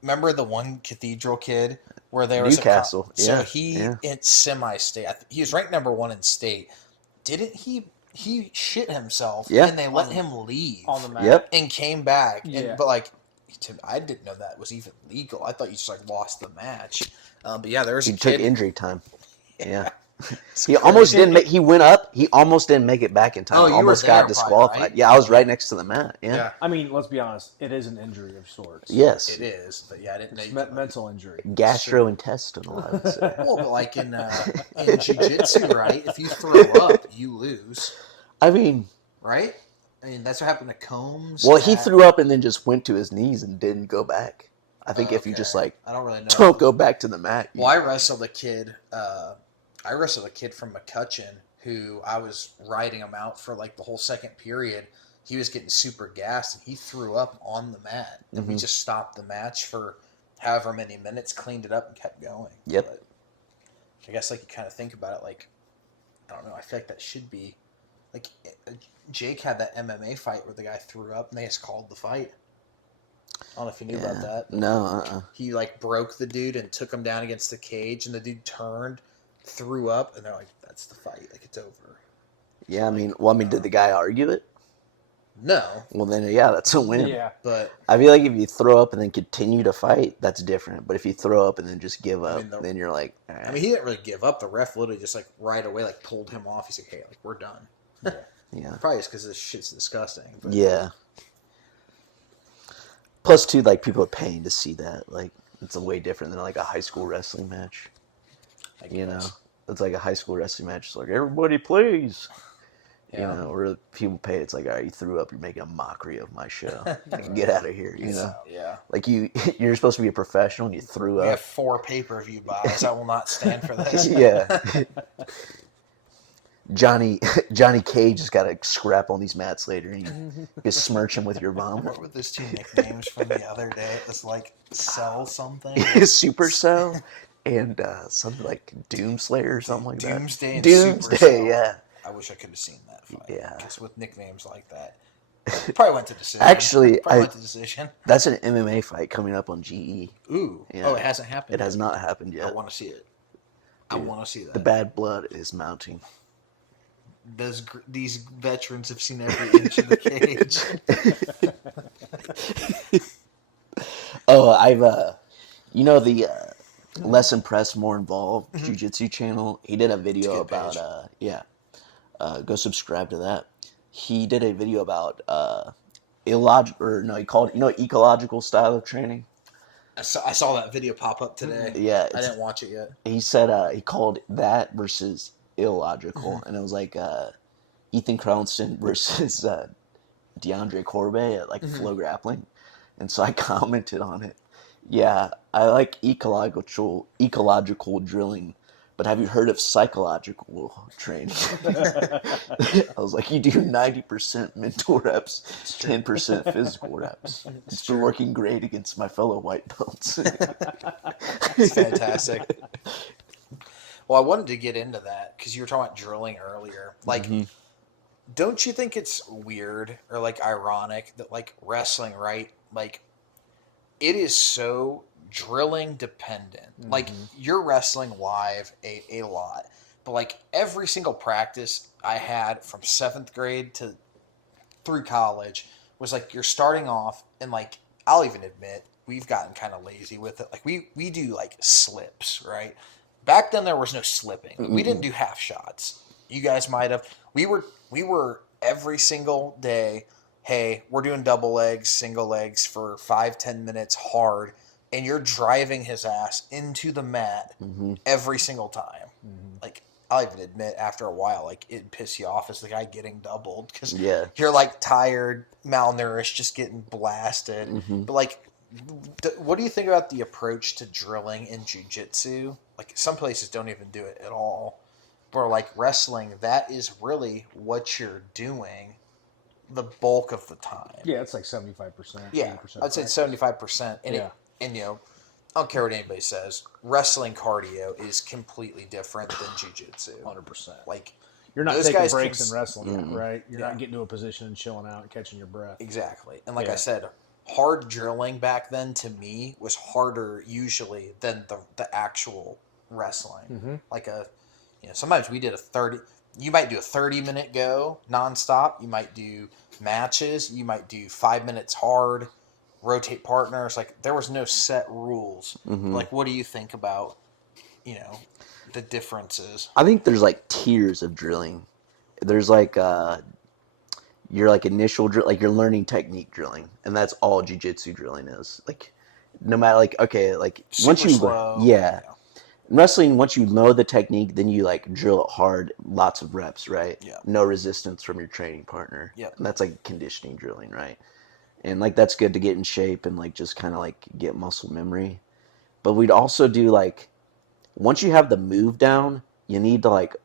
Remember the one Cathedral kid where there was Newcastle? So he in semi-state. He was ranked number 1 in state. Didn't he? He shit himself, and they let him leave on the mat, and came back. Yeah. And, but like, I didn't know that was even legal. I thought you just like lost the match. But yeah, there was he a kid. Took injury time. Yeah. He almost didn't make. He went up. He almost didn't make it back in time. Oh, you almost were there got disqualified. probably, right? Yeah, I was right next to the mat. Yeah. I mean, let's be honest. It is an injury of sorts. Yes. It is, but yeah, I didn't know. It's mental injury. Gastrointestinal, I would say. Well, but like in jiu-jitsu, right? If you throw up, you lose. I mean, right? I mean, that's what happened to Combs. Well, he threw up and then just went to his knees and didn't go back. I think if you just like, I don't really know. Don't go back to the mat. Well, I wrestled a kid. I wrestled a kid from McCutcheon who I was riding him out for like the whole second period. He was getting super gassed and he threw up on the mat. And we just stopped the match for however many minutes, cleaned it up, and kept going. Yep. But I guess like you kind of think about it, like I don't know. I feel like that should be like Jake had that MMA fight where the guy threw up and they just called the fight. I don't know if you knew about that. No. He like broke the dude and took him down against the cage, and the dude turned, threw up, and they're like, "That's the fight. Like it's over." Yeah, I mean, did the guy argue it? No. Well, then, yeah, that's a win. Yeah. But I feel like if you throw up and then continue to fight, that's different. But if you throw up and then just give up, then you're like, all right. I mean, he didn't really give up. The ref literally just like right away like pulled him off. He's like, "Hey, like we're done." Yeah. Probably just because this shit's disgusting. But. Yeah. Plus, too, like people are paying to see that. Like it's a way different than like a high school wrestling match. You know, it's like a high school wrestling match. It's like everybody please. Yeah. You know, or people pay. It's like, all right, you threw up. You're making a mockery of my show. Get out of here. You know. Yeah. Like you're supposed to be a professional, and you threw up. We have 4 pay-per-view buys. I will not stand for this. Yeah. Johnny Cage has got to scrap on these mats later, and you besmirch him with your vomit. What were those 2 nicknames from the other day? It was like Cell something. Supercell and something like Doomslayer or something like Doomsday that. And Doomsday, Supercell. yeah. I wish I could have seen that fight. Yeah. Because with nicknames like that, probably went to decision. Actually, went to decision. That's an MMA fight coming up on GE. Ooh. Yeah. Oh, it hasn't happened. It has not happened yet. I want to see it. I want to see that. The bad blood is mounting. These veterans have seen every inch of the cage. Oh, I've the Less Impressed, More Involved Jiu-Jitsu channel. He did a video about go subscribe to that. He did a video about ecological style of training. I saw that video pop up today. Yeah, I didn't watch it yet. He said he called that versus illogical, and it was like Ethan Carlston versus DeAndre Corbet at like Flow Grappling, and so I commented on it. Yeah, I like ecological drilling, but have you heard of psychological training? I was like, you do 90% mental reps, 10% physical reps. It's been working great against my fellow white belts. It's fantastic. Well, I wanted to get into that because you were talking about drilling earlier. Like, don't you think it's weird or like ironic that like wrestling, right? Like, it is so drilling dependent. Like, you're wrestling live a lot, but like every single practice I had from 7th grade through college was like you're starting off, and like I'll even admit we've gotten kind of lazy with it. Like we do like slips, right? Back then there was no slipping. Mm-mm. We didn't do half shots. You guys might have. We were every single day. Hey, we're doing double legs, single legs for 5-10 minutes hard, and you're driving his ass into the mat every single time. Like I'll even admit, after a while, like it'd piss you off as the guy getting doubled because you're like tired, malnourished, just getting blasted. But like, what do you think about the approach to drilling in jiu-jitsu? Like some places don't even do it at all. But like wrestling, that is really what you're doing the bulk of the time. Yeah, it's like 75%. Yeah, 80% I'd say 75%. And and you know, I don't care what anybody says. Wrestling cardio is completely different than jiu-jitsu. 100%. Like you're not those taking guys breaks in wrestling, right? You're Yeah. not getting to a position and chilling out and catching your breath. Exactly. And like I said, hard drilling back then to me was harder usually than the actual wrestling. Like sometimes we did you might do a 30-minute go nonstop. You might do matches. You might do 5 minutes hard, rotate partners. Like there was no set rules. Like what do you think about, the differences? I think there's like tiers of drilling. There's like your like initial drill, like you're learning technique drilling, and that's all jiu-jitsu drilling is. Like no matter like like once you slow. wrestling, once you know the technique, then you like drill it hard, lots of reps, right? Yeah. No resistance from your training partner. Yeah. And that's like conditioning drilling, right? And like that's good to get in shape and like just kind of like get muscle memory. But we'd also do like once you have the move down, you need to like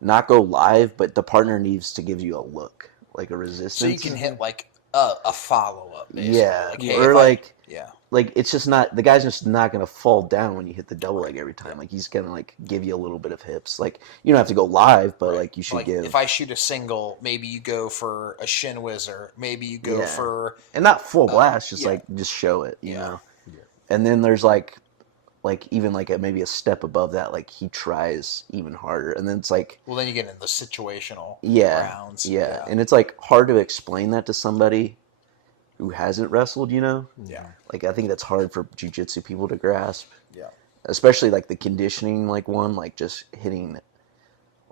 not go live, but the partner needs to give you a look, like a resistance. So you can hit like a follow up, basically. Yeah. Like, hey, or like yeah. Like it's just not the guy's just not gonna fall down when you hit the double leg every time. Like he's gonna like give you a little bit of hips. Like you don't have to go live, but like you should like, give. If I shoot a single, maybe you go for a shin whizzer. Maybe you go for and not full blast, just like just show it, you know. Yeah. And then there's like even like maybe a step above that, like he tries even harder, and then it's like then you get into the situational rounds. Yeah, and it's like hard to explain that to somebody who hasn't wrestled, you know? Yeah. Like I think that's hard for jiu-jitsu people to grasp. Yeah. Especially like the conditioning like one, like just hitting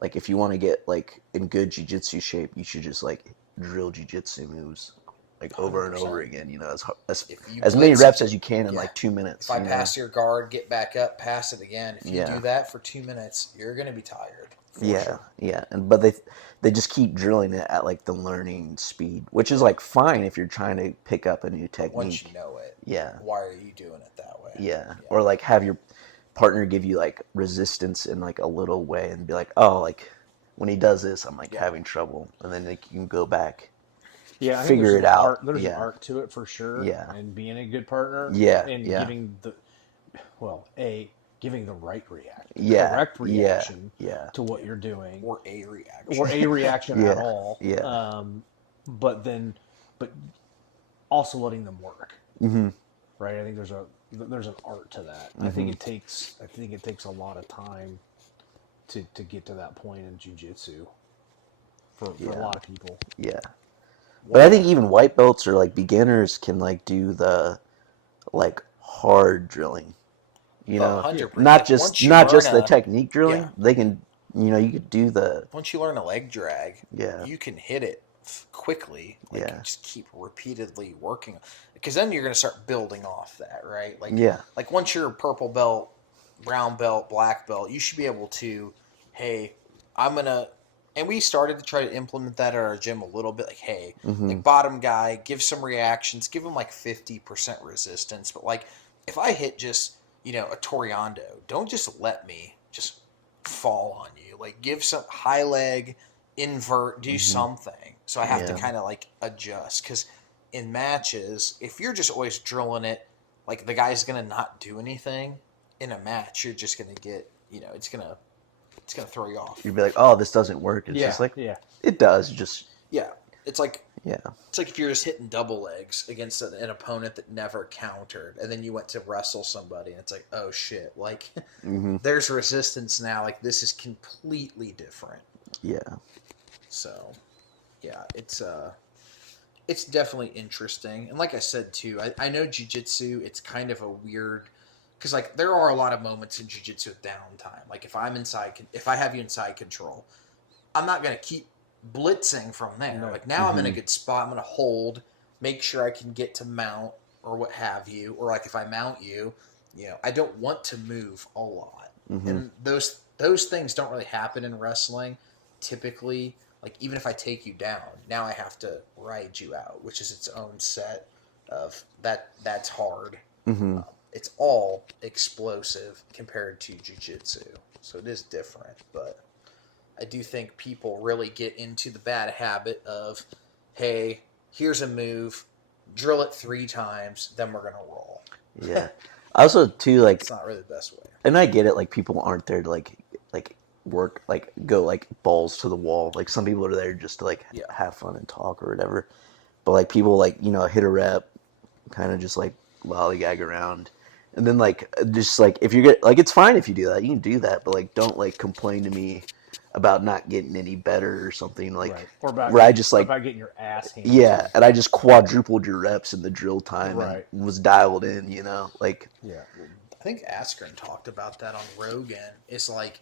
like if you want to get like in good jiu-jitsu shape, you should just like drill jiu-jitsu moves like over 100%. And over again, you know, as many reps as you can in like 2 minutes. If I pass your guard, get back up, pass it again. If you do that for 2 minutes, you're going to be tired. Sure. But they just keep drilling it at like the learning speed, which is like fine if you're trying to pick up a new technique. Once you know it, why are you doing it that way? Yeah. Or like have your partner give you like resistance in like a little way and be like, oh, like when he does this, I'm like having trouble, and then like, you can go back. Yeah, I figure it out. There's an art to it for sure. Yeah. And being a good partner. Yeah. And giving giving the right reaction. Correct reaction to what you're doing. Or a reaction. Or a reaction at all. Yeah. But also letting them work. Right? I think there's an art to that. I think it takes a lot of time to get to that point in jiu-jitsu for a lot of people. Yeah. But I think even white belts or like beginners can like do the like hard drilling. You know, 100%. not just the technique drilling. They can, you could do the. Once you learn a leg drag, Yeah. you can hit it quickly. Like, Yeah. just keep repeatedly working, because then you're going to start building off that, right? Like, like once you're purple belt, brown belt, black belt, you should be able to, hey, and we started to try to implement that at our gym a little bit. Like, hey, like bottom guy, give some reactions, give him like 50% resistance. But like, if I hit just, a Toriando, don't just let me just fall on you. Like, give some high leg, invert, do something. So I have to kind of like adjust, because in matches, if you're just always drilling it, like the guy's gonna not do anything in a match. You're just gonna get, it's gonna throw you off. You'd be like, oh, this doesn't work. It's just like, it does. Just it's like if you're just hitting double legs against an opponent that never countered, and then you went to wrestle somebody, and it's like, oh shit, like there's resistance now. Like, this is completely different. Yeah. So, it's it's definitely interesting. And like I said too, I know jiu-jitsu, it's kind of a weird, because like there are a lot of moments in jiu-jitsu with downtime. Like if I have you inside control, I'm not going to keep blitzing from there. No. Like now I'm in a good spot. I'm going to hold, make sure I can get to mount or what have you. Or like if I mount you, I don't want to move a lot. And those things don't really happen in wrestling typically. Like even if I take you down, now I have to ride you out, which is its own set of that's hard. It's all explosive compared to jiu-jitsu. So it is different, but I do think people really get into the bad habit of, hey, here's a move, drill it 3 times, then we're gonna roll. Yeah. Also, too, like, it's not really the best way. And I get it. Like people aren't there to like work, like go like balls to the wall. Like some people are there just to like have fun and talk or whatever. But like people like hit a rep, kind of just like lollygag around. And then like just like if you get like it's fine if you do that, you can do that, but like don't like complain to me about not getting any better or something like or about where I just like about getting your ass handed. Yeah, and I just quadrupled your reps in the drill time Right. and was dialed in, like I think Askren talked about that on Rogan. It's like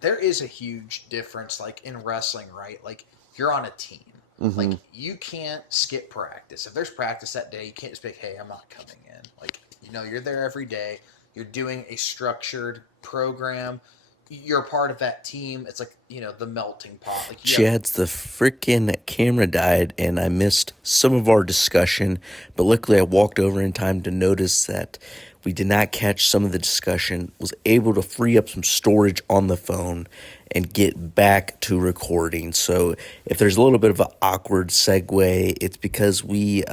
there is a huge difference like in wrestling, right? Like you're on a team. Like you can't skip practice. If there's practice that day, you can't just be like, hey, I'm not coming in. Like, you're there every day. You're doing a structured program. You're a part of that team. It's like, the melting pot. Like Chad's the freaking camera died and I missed some of our discussion, but luckily I walked over in time to notice that we did not catch some of the discussion, was able to free up some storage on the phone and get back to recording. So if there's a little bit of an awkward segue, it's because we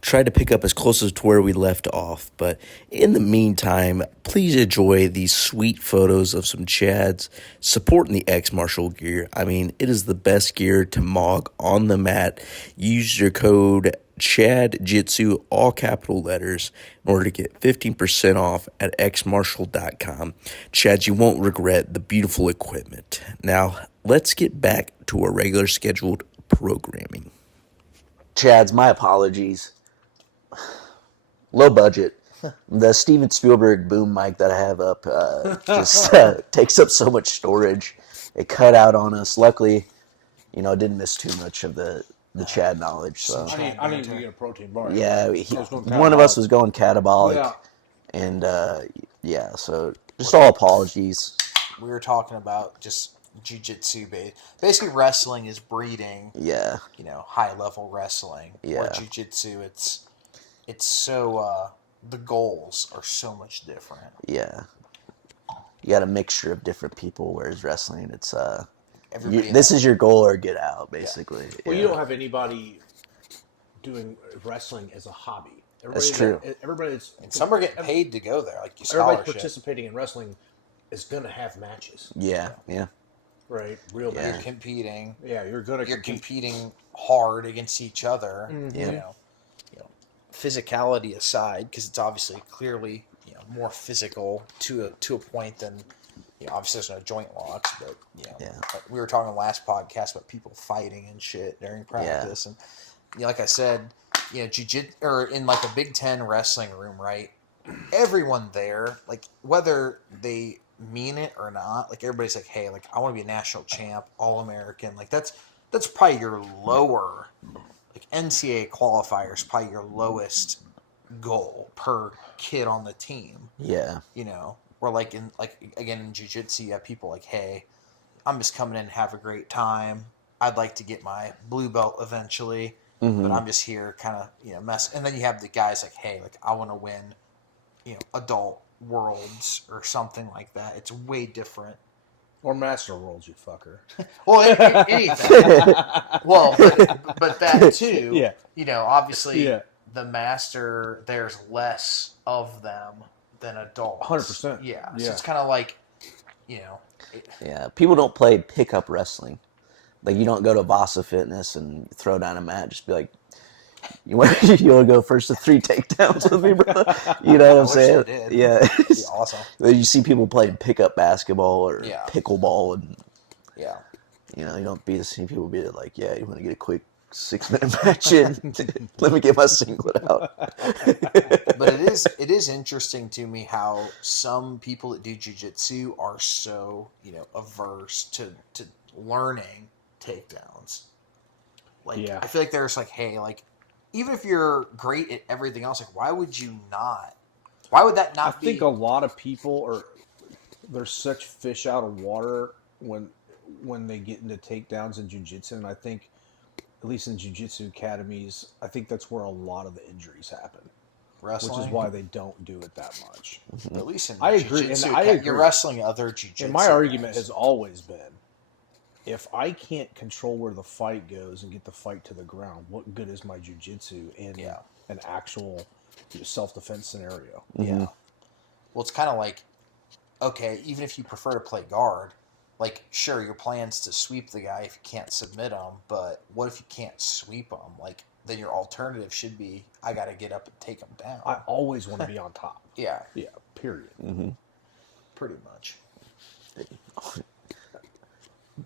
tried to pick up as close as to where we left off. But in the meantime, please enjoy these sweet photos of some Chads supporting the X Martial gear. I mean, it is the best gear to mog on the mat. Use your code CHADJitsu, all capital letters, in order to get 15% off at xmartial.com. Chads, you won't regret the beautiful equipment. Now, let's get back to our regular scheduled programming. Chads, my apologies. Low budget. The Steven Spielberg boom mic that I have up just takes up so much storage. It cut out on us. Luckily, I didn't miss too much of the Chad knowledge. So I need to get a protein bar. Yeah, one of us was going catabolic. Yeah. And so just all apologies. We were talking about just jiu-jitsu basically wrestling is breeding high level wrestling. Or jiu-jitsu it's so the goals are so much different. You got a mixture of different people, whereas wrestling it's this is your goal or get out, basically. Well, you don't have anybody doing wrestling as a hobby. That's true. And some are getting paid to go there, like everybody participating in wrestling is going to have matches. Yeah. Right, real bad. You're competing. Yeah, you're competing hard against each other. Physicality aside, because it's obviously clearly more physical to a point than obviously there's no joint locks, but like we were talking last podcast about people fighting and shit during practice, and like I said, jiu-jitsu or in like a Big Ten wrestling room, right? Everyone there, like whether they mean it or not, like everybody's like, hey, like I want to be a national champ, All-American. Like that's probably your lower, like NCAA qualifier is probably your lowest goal per kid on the team. Or like in jiu-jitsu, you have people like, hey, I'm just coming in and have a great time. I'd like to get my blue belt eventually, but I'm just here kind of mess. And then you have the guys like, hey, like I want to win, adult worlds or something like that. It's way different. Or master worlds, you fucker. Well, anything. Well, but that too. Obviously, the master, there's less of them than adults. 100%. Yeah. So it's kind of like, people don't play pickup wrestling. Like you don't go to Vasa Fitness and throw down a mat. Just be like, you want to go first to 3 takedowns with me, bro? You know what I'm saying? Yeah. That'd be awesome. You see people playing pickup basketball or pickleball, and you don't see people be like, you want to get a quick 6-minute match in. Let me get my singlet out. But it is interesting to me how some people that do jiu-jitsu are so, averse to learning takedowns. Like, I feel like there's like, hey, like, even if you're great at everything else, like, why would you not? Why would that not be? I think a lot of people there's such fish out of water when they get into takedowns in jiu-jitsu, and I think, at least in jiu-jitsu academies, I think that's where a lot of the injuries happen. Wrestling? Which is why they don't do it that much. Mm-hmm. At least in I agree. And I agree. You're wrestling other jiu-jitsu. And my argument has always been, if I can't control where the fight goes and get the fight to the ground, what good is my jiu-jitsu in an actual self-defense scenario? Mm-hmm. Yeah. Well, it's kind of like, okay, even if you prefer to play guard, like, sure, your plan's to sweep the guy if you can't submit him, but what if you can't sweep him? Like, then your alternative should be, I got to get up and take him down. I always want to be on top. Yeah. Yeah, period. Mm-hmm. Pretty much.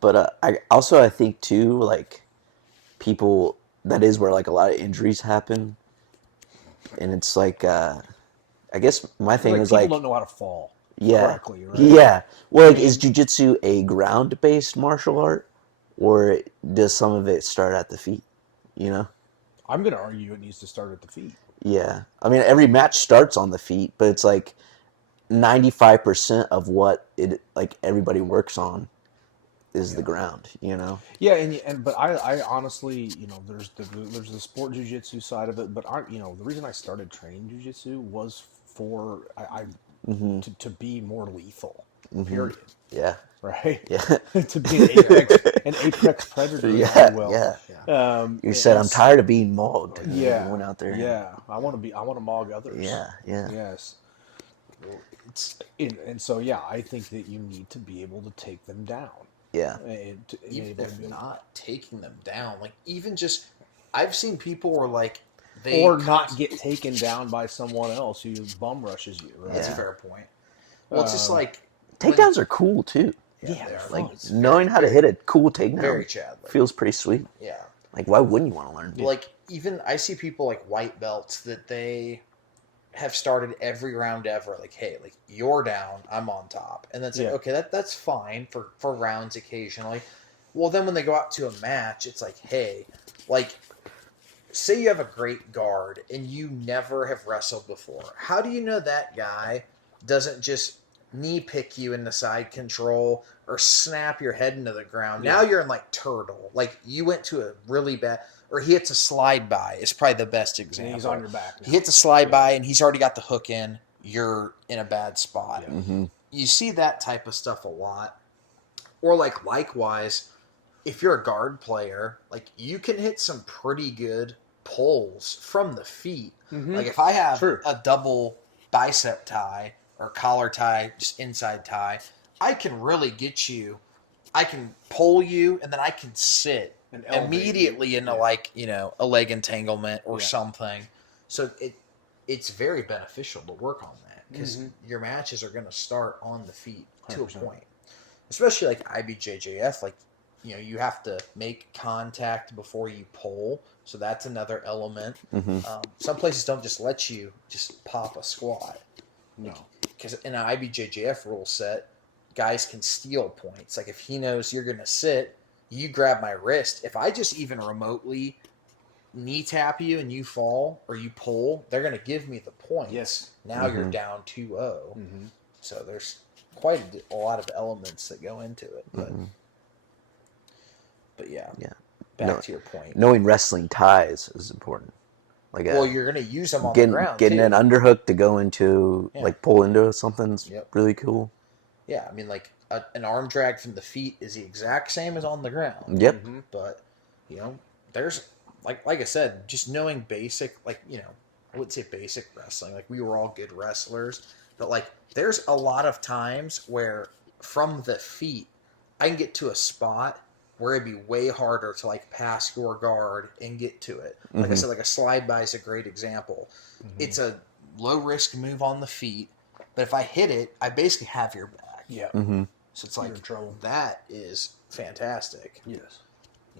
But I think, too, like, people, that is where, like, a lot of injuries happen. And it's like, I guess my thing is, like... People don't know how to fall. Yeah. Correctly, right? Yeah. Well, like, is jiu-jitsu a ground-based martial art, or does some of it start at the feet? I'm going to argue it needs to start at the feet. Yeah. I mean, every match starts on the feet, but it's like 95% of what everybody works on is the ground, Yeah, but I honestly, there's the sport jiu-jitsu side of it, but the reason I started training jiu-jitsu was for to be more lethal. Period. Yeah. Right. Yeah. To be an apex predator, if you will. Yeah. You said, I'm tired of being mauled. Yeah. I went out there. Yeah. I want to maug others. Yeah. Yeah. Yes. And so, I think that you need to be able to take them down. Yeah. Even if not taking them down, like, even just, I've seen people where, like, not get taken down by someone else who bum rushes you. Right? That's a fair point. Well, it's just like, takedowns are cool too. Yeah, they're like fun. knowing how to hit a cool takedown. Very Chadley. Feels pretty sweet. Yeah. Like, why wouldn't you want to learn? Like, even I see people like white belts that they have started every round ever. Like, hey, like, you're down, I'm on top, and then say, okay, that's fine for rounds occasionally. Well, then when they go out to a match, it's like, hey, like, say you have a great guard and you never have wrestled before. How do you know that guy doesn't just knee pick you into side control or snap your head into the ground? Now you're in, like, turtle. Like, you went to a really bad, or he hits a slide by is probably the best example. And he's on your back now. He hits a slide by and he's already got the hook in. You're in a bad spot. Yeah. Mm-hmm. You see that type of stuff a lot. Or, like, likewise, if you're a guard player, like, you can hit some pretty good pulls from the feet. Mm-hmm. Like, if I have a double bicep tie or collar tie, just inside tie, I can really get you. I can pull you, and then I can sit And immediately into, like, a leg entanglement or something. So it's very beneficial to work on that, because your matches are going to start on the feet to 100%. a point. Especially like IBJJF, like, you have to make contact before you pull, so that's another element. Mm-hmm. Some places don't just let you just pop a squat. No. Because in an IBJJF rule set, guys can steal points. Like, if he knows you're going to sit, you grab my wrist. If I just even remotely knee tap you and you fall or you pull, they're going to give me the points. Yes. Now you're down 2-0. Mm-hmm. So there's quite a lot of elements that go into it. But yeah. Back to your point. Knowing wrestling ties is important. Like, well, you're going to use them on the ground, getting too. an underhook to go into, like, pull into something's really cool. Yeah, I mean, like, an arm drag from the feet is the exact same as on the ground. Yep. Mm-hmm. But, there's, like I said, just knowing basic, like, I wouldn't say basic wrestling. Like, we were all good wrestlers. But, like, there's a lot of times where from the feet, I can get to a spot where it'd be way harder to, like, pass your guard and get to it. Like I said, like, a slide by is a great example. It's a low risk move on the feet, but if I hit it, I basically have your back. Yeah. Mm-hmm. So it's like, You're in trouble. that is fantastic. Yes.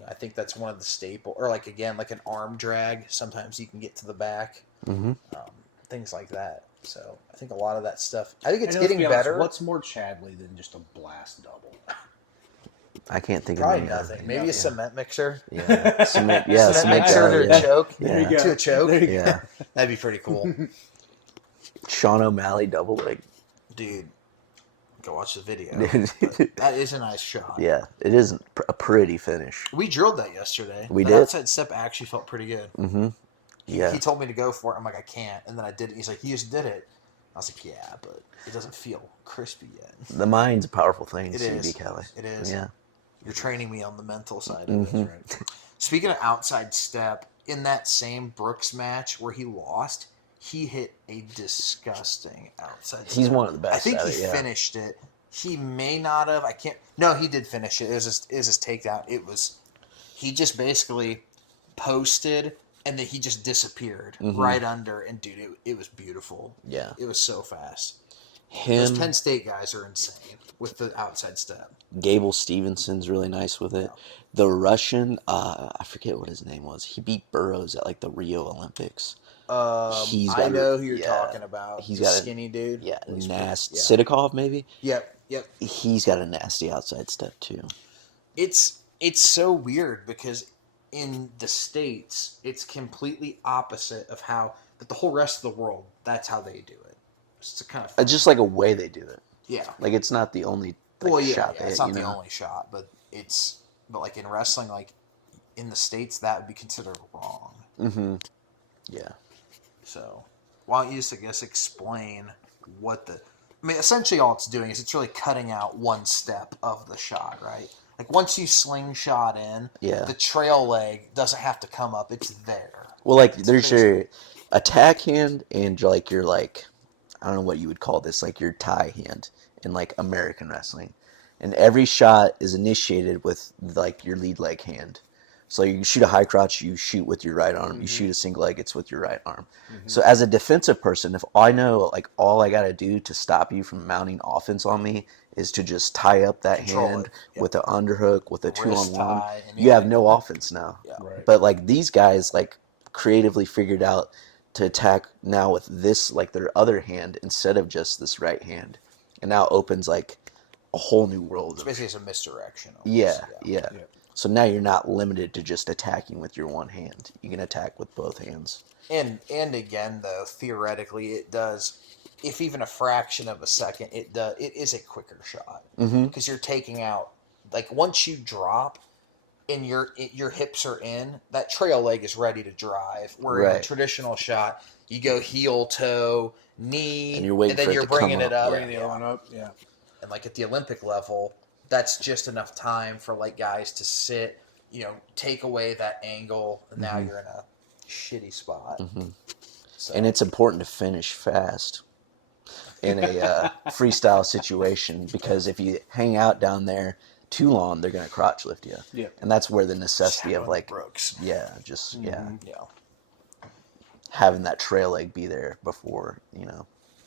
I think that's one of the staple, or like again, like an arm drag. Sometimes you can get to the back, things like that. So I think a lot of that stuff. I think it's getting better. What's more Chadley than just a blast double? I can't think Probably of nothing. Maybe a cement mixer. Yeah, cement. Yeah, cement mixer to a choke. There you go. To a choke. Yeah, That'd be pretty cool. Sean O'Malley double leg. Dude, go watch the video. That is a nice shot. Yeah, it is a pretty finish. We drilled that yesterday. We the did. Outside step actually felt pretty good. Yeah. He told me to go for it. I'm like, I can't. And then I did it. He's like, you just did it. I was like, yeah, but it doesn't feel crispy yet. The mind's a powerful thing, It CB is. Kelly. It is. Yeah. You're training me on the mental side of it. Right. Speaking of outside step, in that same Brooks match where he lost, he hit a disgusting outside step. He's one of the best. I think at he it, finished it. He may not have. I can't. No, he did finish it. It was his takedown. He just basically posted and then he just disappeared right under. And dude, it was beautiful. Yeah. It was so fast. Him, Those Penn State guys are insane with the outside step. Gable Stevenson's really nice with it. Yeah. The Russian, I forget what his name was. He beat Burroughs at like the Rio Olympics. I know who you're talking about. He's the got skinny dude. Yeah, nasty. Yeah. Sidikov maybe. Yep. He's got a nasty outside step too. It's so weird because in the States it's completely opposite of how, but the whole rest of the world, that's how they do it. It's kind of It's just like a way they do it. Yeah. Like it's not the only shot. Yeah, it's not the only shot, but like in wrestling, like in the States, that would be considered wrong. Mm-hmm. Yeah. So why don't you just, I guess, explain essentially all it's doing is it's really cutting out one step of the shot, right? Like once you slingshot in, the trail leg doesn't have to come up; it's there. Well, like there's your attack hand and like your I don't know what you would call this, like your tie hand in like American wrestling, and every shot is initiated with like your lead leg hand. So you shoot a high crotch, you shoot with your right arm. You shoot a single leg, it's with your right arm. So as a defensive person, if I know like all I got to do to stop you from mounting offense on me is to just tie up that hand with an underhook, with a 2-on-1, you have no offense now. Yeah. Right. But like these guys like creatively figured out to attack now with this, like their other hand instead of just this right hand. And now opens like a whole new world. It's basically a misdirection. Yeah. So now you're not limited to just attacking with your one hand. You can attack with both hands. And again, though, theoretically, it does, if even a fraction of a second, it is a quicker shot. Because you're taking out, like once you drop and your hips are in, that trail leg is ready to drive. Where in a traditional shot, you go heel, toe, knee, and then you're bringing it up. Bringing the other one up, yeah. And like at the Olympic level, that's just enough time for like guys to sit, take away that angle, and now you're in a shitty spot. So. And it's important to finish fast in a freestyle situation, because if you hang out down there too long, they're going to crotch lift you. Yeah. And that's where the necessity of like Brooks. having that trail leg be there before,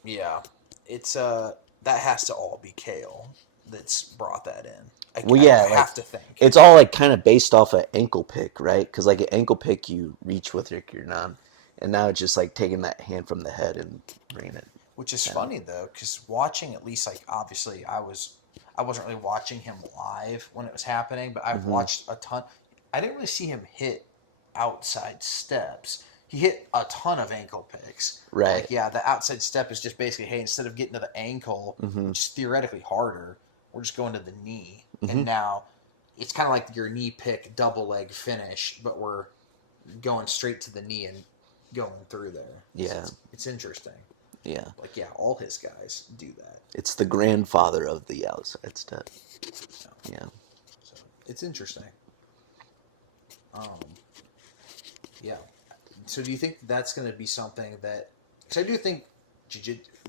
Yeah. It's that has to all be Kale that's brought that in. I have to think. It's all like kind of based off an ankle pick, right? Because like an ankle pick, you reach with your non, and now it's just like taking that hand from the head and bringing it. Which is funny though, because watching, at least like obviously I wasn't really watching him live when it was happening, but I've watched a ton. I didn't really see him hit outside steps. He hit a ton of ankle picks. Right. Like, the outside step is just basically, hey, instead of getting to the ankle, which is theoretically harder, we're just going to the knee. And now it's kind of like your knee pick double leg finish, but we're going straight to the knee and going through there. Yeah. So it's interesting. Yeah. Like, all his guys do that. It's the grandfather of the outside step. Yeah. So it's interesting. Yeah. So do you think that's going to be something that, because I do think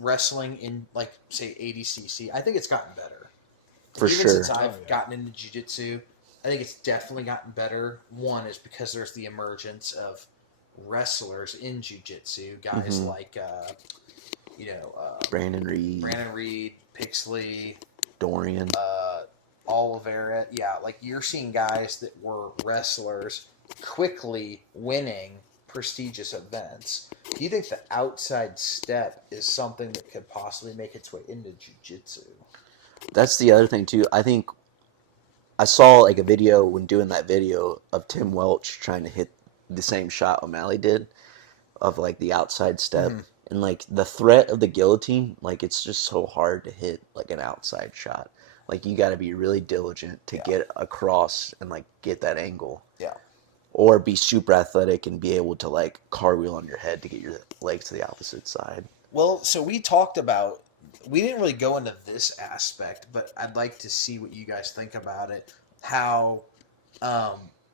wrestling in, like, say, ADCC, I think it's gotten better. For Even sure. since I've gotten into jiu-jitsu, I think it's definitely gotten better. One is because there's the emergence of wrestlers in jiu-jitsu, guys like, Brandon Reed, Pixley, Dorian, Oliveira, yeah, like you're seeing guys that were wrestlers quickly winning prestigious events. Do you think the outside step is something that could possibly make its way into jiu-jitsu? That's the other thing too. I think I saw like a video when doing that video of Tim Welch trying to hit the same shot O'Malley did of like the outside step. Mm-hmm. And like the threat of the guillotine, like it's just so hard to hit like an outside shot. Like you got to be really diligent to get across and like get that angle. Yeah. Or be super athletic and be able to like cartwheel on your head to get your legs to the opposite side. Well, so we talked about, we didn't really go into this aspect, but I'd like to see what you guys think about it. How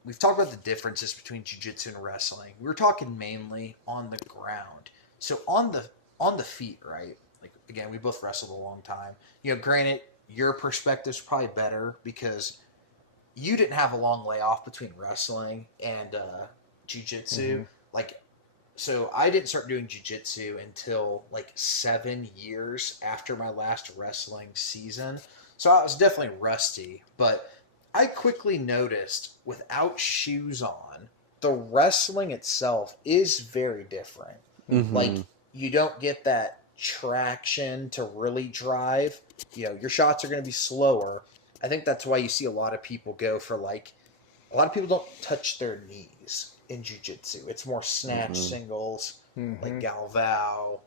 we've talked about the differences between jiu-jitsu and wrestling. We were talking mainly on the ground. So on the feet, right? Like again, we both wrestled a long time. You know, granted, your perspective's probably better because you didn't have a long layoff between wrestling and jiu-jitsu. Mm-hmm. Like, so I didn't start doing jiu-jitsu until like 7 years after my last wrestling season. So I was definitely rusty, but I quickly noticed without shoes on, the wrestling itself is very different. Mm-hmm. Like, you don't get that traction to really drive. You know, your shots are going to be slower. I think that's why you see a lot of people go for like, a lot of people don't touch their knees in jiu-jitsu. It's more snatch singles, like Galvao,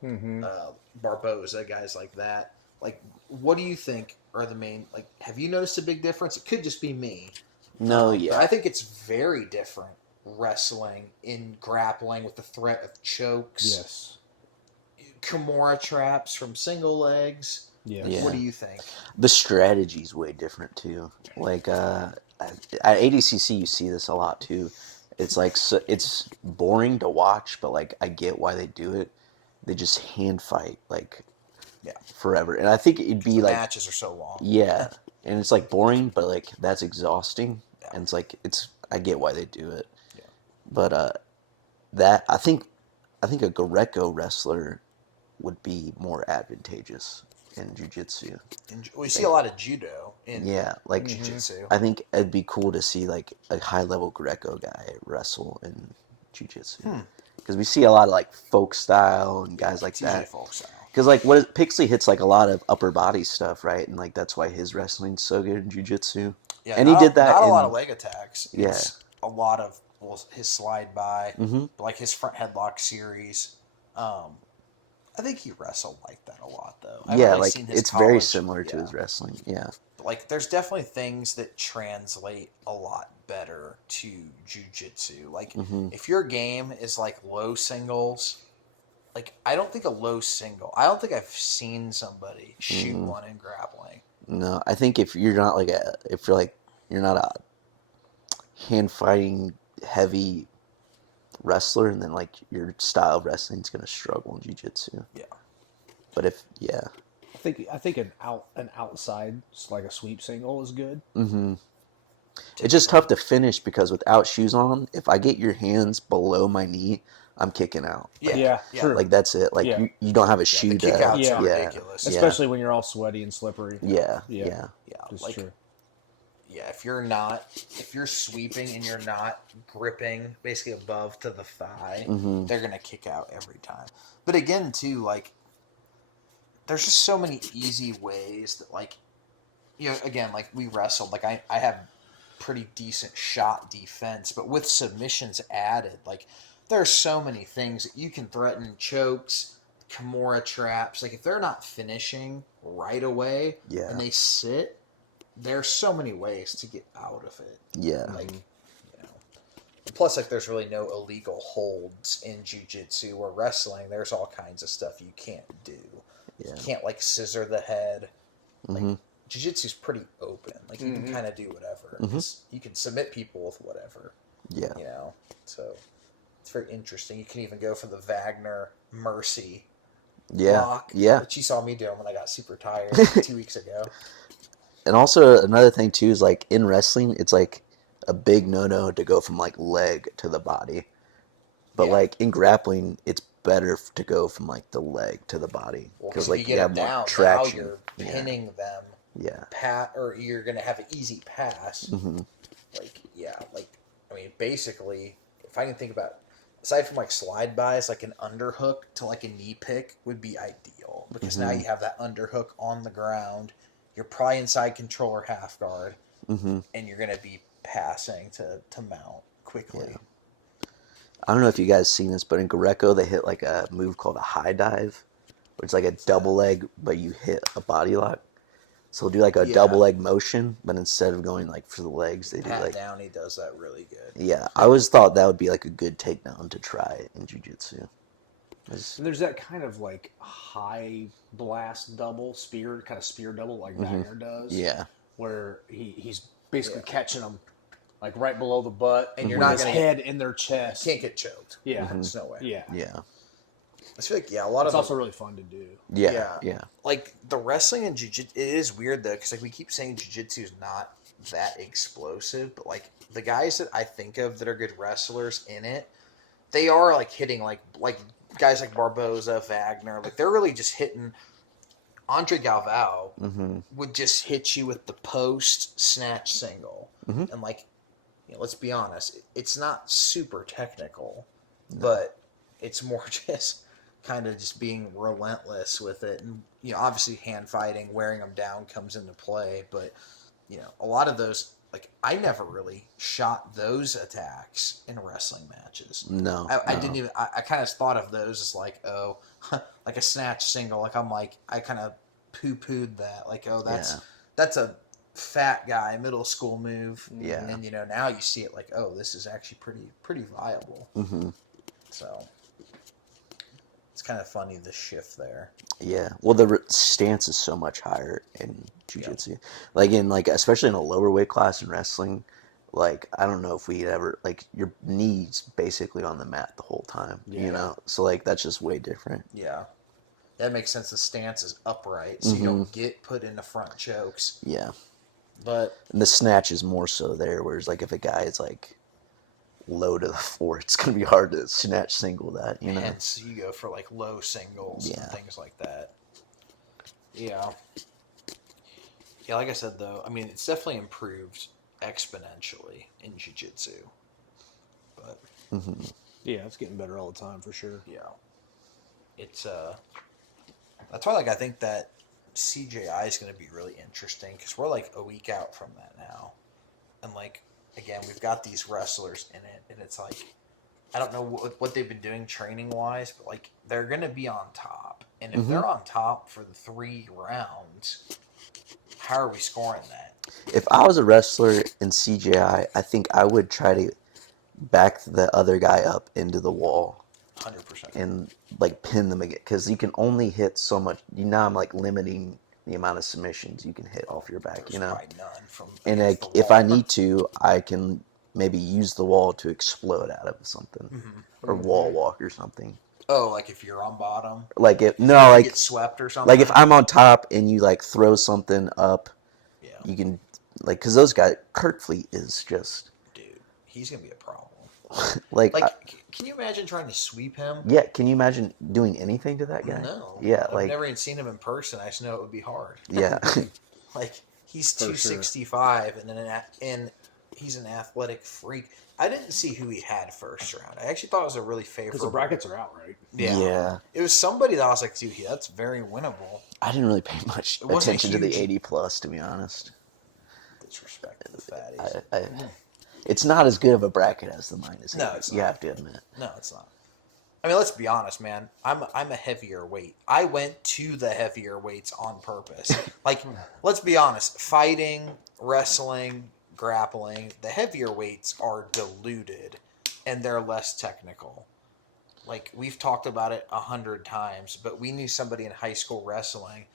Barboza, guys like that. Like, what do you think are the main, like, have you noticed a big difference? It could just be me. No, But I think it's very different wrestling in grappling with the threat of chokes. Yes. Kimura traps from single legs. Yes. Like, what do you think? The strategy's way different too. Like at ADCC, you see this a lot too. It's like it's boring to watch, but like I get why they do it. They just hand fight like forever, and I think it'd be like matches are so long. Yeah, and it's like boring, but like that's exhausting, and it's like I get why they do it. Yeah. But that I think a Greco wrestler would be more advantageous in jiu-jitsu. We see a lot of judo in like jiu-jitsu. I think it'd be cool to see like a high-level Greco guy wrestle in jiu-jitsu. Because we see a lot of like folk style and guys like that. Folk style. Because like Pixley hits like a lot of upper body stuff, right? And like that's why his wrestling's so good in jiu-jitsu. Yeah, and he did that. Not a lot of leg attacks. It's a lot of his slide by, like his front headlock series. I think he wrestled like that a lot, though. I've really like seen his it's college, very similar to his wrestling. Yeah, like there's definitely things that translate a lot better to jiu-jitsu. Like if your game is like low singles, like I don't think I've seen somebody shoot one in grappling. No, I think if you're not you're not a hand fighting heavy wrestler, and then like your style of wrestling is gonna struggle in jiu-jitsu. Yeah. But I think an outside like a sweep single is good. It's just tough to finish because without shoes on, if I get your hands below my knee, I'm kicking out. True. Like that's it. Like you don't have a shoe the kick to. outs are ridiculous. Especially when you're all sweaty and slippery. Yeah. That's like, true. Yeah, if you're sweeping and you're not gripping basically above to the thigh, they're gonna kick out every time. But again, too, like there's just so many easy ways that, like, you know, again, like we wrestled, like I have pretty decent shot defense, but with submissions added, like there are so many things that you can threaten: chokes, Kimura traps. Like if they're not finishing right away and they sit, there's so many ways to get out of it. Yeah. Like, you know. Plus, like, there's really no illegal holds in jiu-jitsu or wrestling. There's all kinds of stuff you can't do. Yeah. You can't, like, scissor the head. Like, jiu-jitsu's pretty open. Like, you can kind of do whatever. You can submit people with whatever. Yeah. You know? So, it's very interesting. You can even go for the Wagner Mercy block. Yeah. Which you saw me doing when I got super tired 2 weeks ago. And also another thing too is like in wrestling, it's like a big no-no to go from like leg to the body. But like in grappling, it's better to go from like the leg to the body because like you have more traction. Now you're pinning them or you're gonna have an easy pass. I mean, basically, if I can think about, aside from like slide bys, like an underhook to like a knee pick would be ideal because now you have that underhook on the ground. You're probably inside controller half guard, and you're gonna be passing to mount quickly. Yeah. I don't know if you guys seen this, but in Greco they hit like a move called a high dive, which is like a double leg, but you hit a body lock. So they'll do like a double leg motion, but instead of going like for the legs, they do like Downey does that really good. Yeah, I always thought that would be like a good takedown to try in jiu-jitsu. And there's that kind of like high blast double spear, kind of spear double like Wagner does. Yeah, where he's basically catching them like right below the butt, and you're with not his gonna head in their chest. Can't get choked. Yeah, there's no way. Yeah. I feel like a lot it's of also really fun to do. Yeah. Like the wrestling and jiu-jitsu, it is weird though, because like we keep saying jiu-jitsu is not that explosive, but like the guys that I think of that are good wrestlers in it, they are like hitting like guys like Barboza, Wagner, like they're really just hitting. Andre Galvao would just hit you with the post snatch single, and like, let's be honest, it's not super technical, but it's more just kind of just being relentless with it. And, obviously hand fighting, wearing them down comes into play. But, a lot of those, like, I never really shot those attacks in wrestling matches. No. I didn't even, I kind of thought of those as like, oh, like a snatch single. Like, I kind of poo-pooed that. Like, oh, that's a fat guy middle school move. Yeah. And, now you see it like, oh, this is actually pretty viable. So it's kind of funny, the shift there. Yeah. Well, the stance is so much higher in jiu-jitsu. Like especially in a lower weight class in wrestling, like I don't know if we'd ever, like, your knees basically on the mat the whole time, So like that's just way different. Yeah. That makes sense. The stance is upright, so you don't get put into front chokes. Yeah. But and the snatch is more so there, whereas like if a guy is like low to the floor, it's gonna be hard to snatch single that, Hence you go for like low singles and things like that. Yeah. Yeah, like I said though, I mean it's definitely improved exponentially in jiu-jitsu. But yeah, it's getting better all the time for sure. Yeah. It's that's why, like, I think that CJI is going to be really interesting because we're like a week out from that now, and like again, we've got these wrestlers in it, and it's like I don't know what they've been doing training wise, but like they're going to be on top, and if they're on top for the 3 rounds, how are we scoring that? If I was a wrestler in CJI, I think I would try to back the other guy up into the wall. 100%. And like pin them again, because you can only hit so much. I'm like limiting the amount of submissions you can hit off your back. There's probably none from. And like, if I need to, I can maybe use the wall to explode out of something, or wall walk or something. Oh, like if you're on bottom. Like get swept or something. Like if I'm on top and you like throw something up, you can like, because those guys, Kirkfleet is just. Dude, he's gonna be a problem. Can you imagine trying to sweep him? Yeah, can you imagine doing anything to that guy? No. Yeah, I've never even seen him in person. I just know it would be hard. Yeah. Like, he's 265, and he's an athletic freak. I didn't see who he had first round. I actually thought it was a really favorable. Because the brackets are out, right? Yeah. It was somebody that I was like, dude, that's very winnable. I didn't really pay much attention to the 80 plus, to be honest. Disrespect to the fatties. It's not as good of a bracket as the minus 80. No, it's not. You have to admit. No, it's not. I mean, let's be honest, man. I'm a heavier weight. I went to the heavier weights on purpose. Like, let's be honest. Fighting, wrestling, grappling, the heavier weights are diluted, and they're less technical. Like, we've talked about it 100 times, but we knew somebody in high school wrestling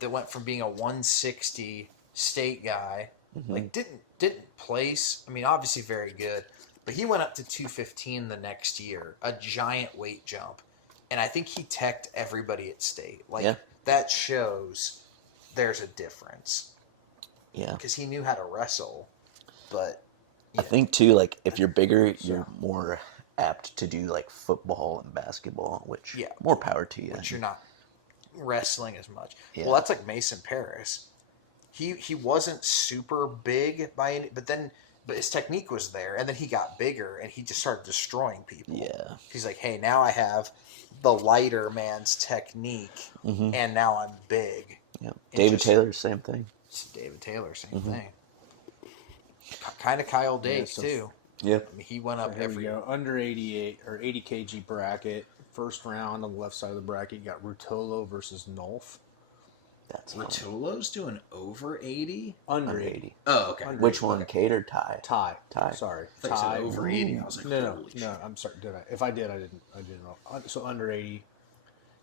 that went from being a 160 state guy, like didn't place. I mean, obviously very good, but he went up to 215 the next year, a giant weight jump, and I think he teched everybody at state. Like that shows there's a difference. Yeah, because he knew how to wrestle, but I think too, like if you're bigger, you're more apt to do like football and basketball, which more power to you. Which you're not wrestling as much. Yeah. Well, that's like Mason Paris. he wasn't super big by any, but his technique was there, and then he got bigger and he just started destroying people. Yeah. He's like, hey, now I have the lighter man's technique, and now I'm big. Yeah. David Taylor, same thing. David Taylor, same thing. Kind of Kyle Dake too. Yep. I mean, he went up Here we go. Under 88 or 80 kg bracket. First round on the left side of the bracket, you got Rutolo versus Nolf. That's Rutolo's doing over 80? Under 80. Oh, okay. Under Which 80. One, Kate or Ty? Ty. Ty. Sorry. I thought you said over 80. I was like, no, I'm sorry. Did I? If I did, I didn't know. So under 80.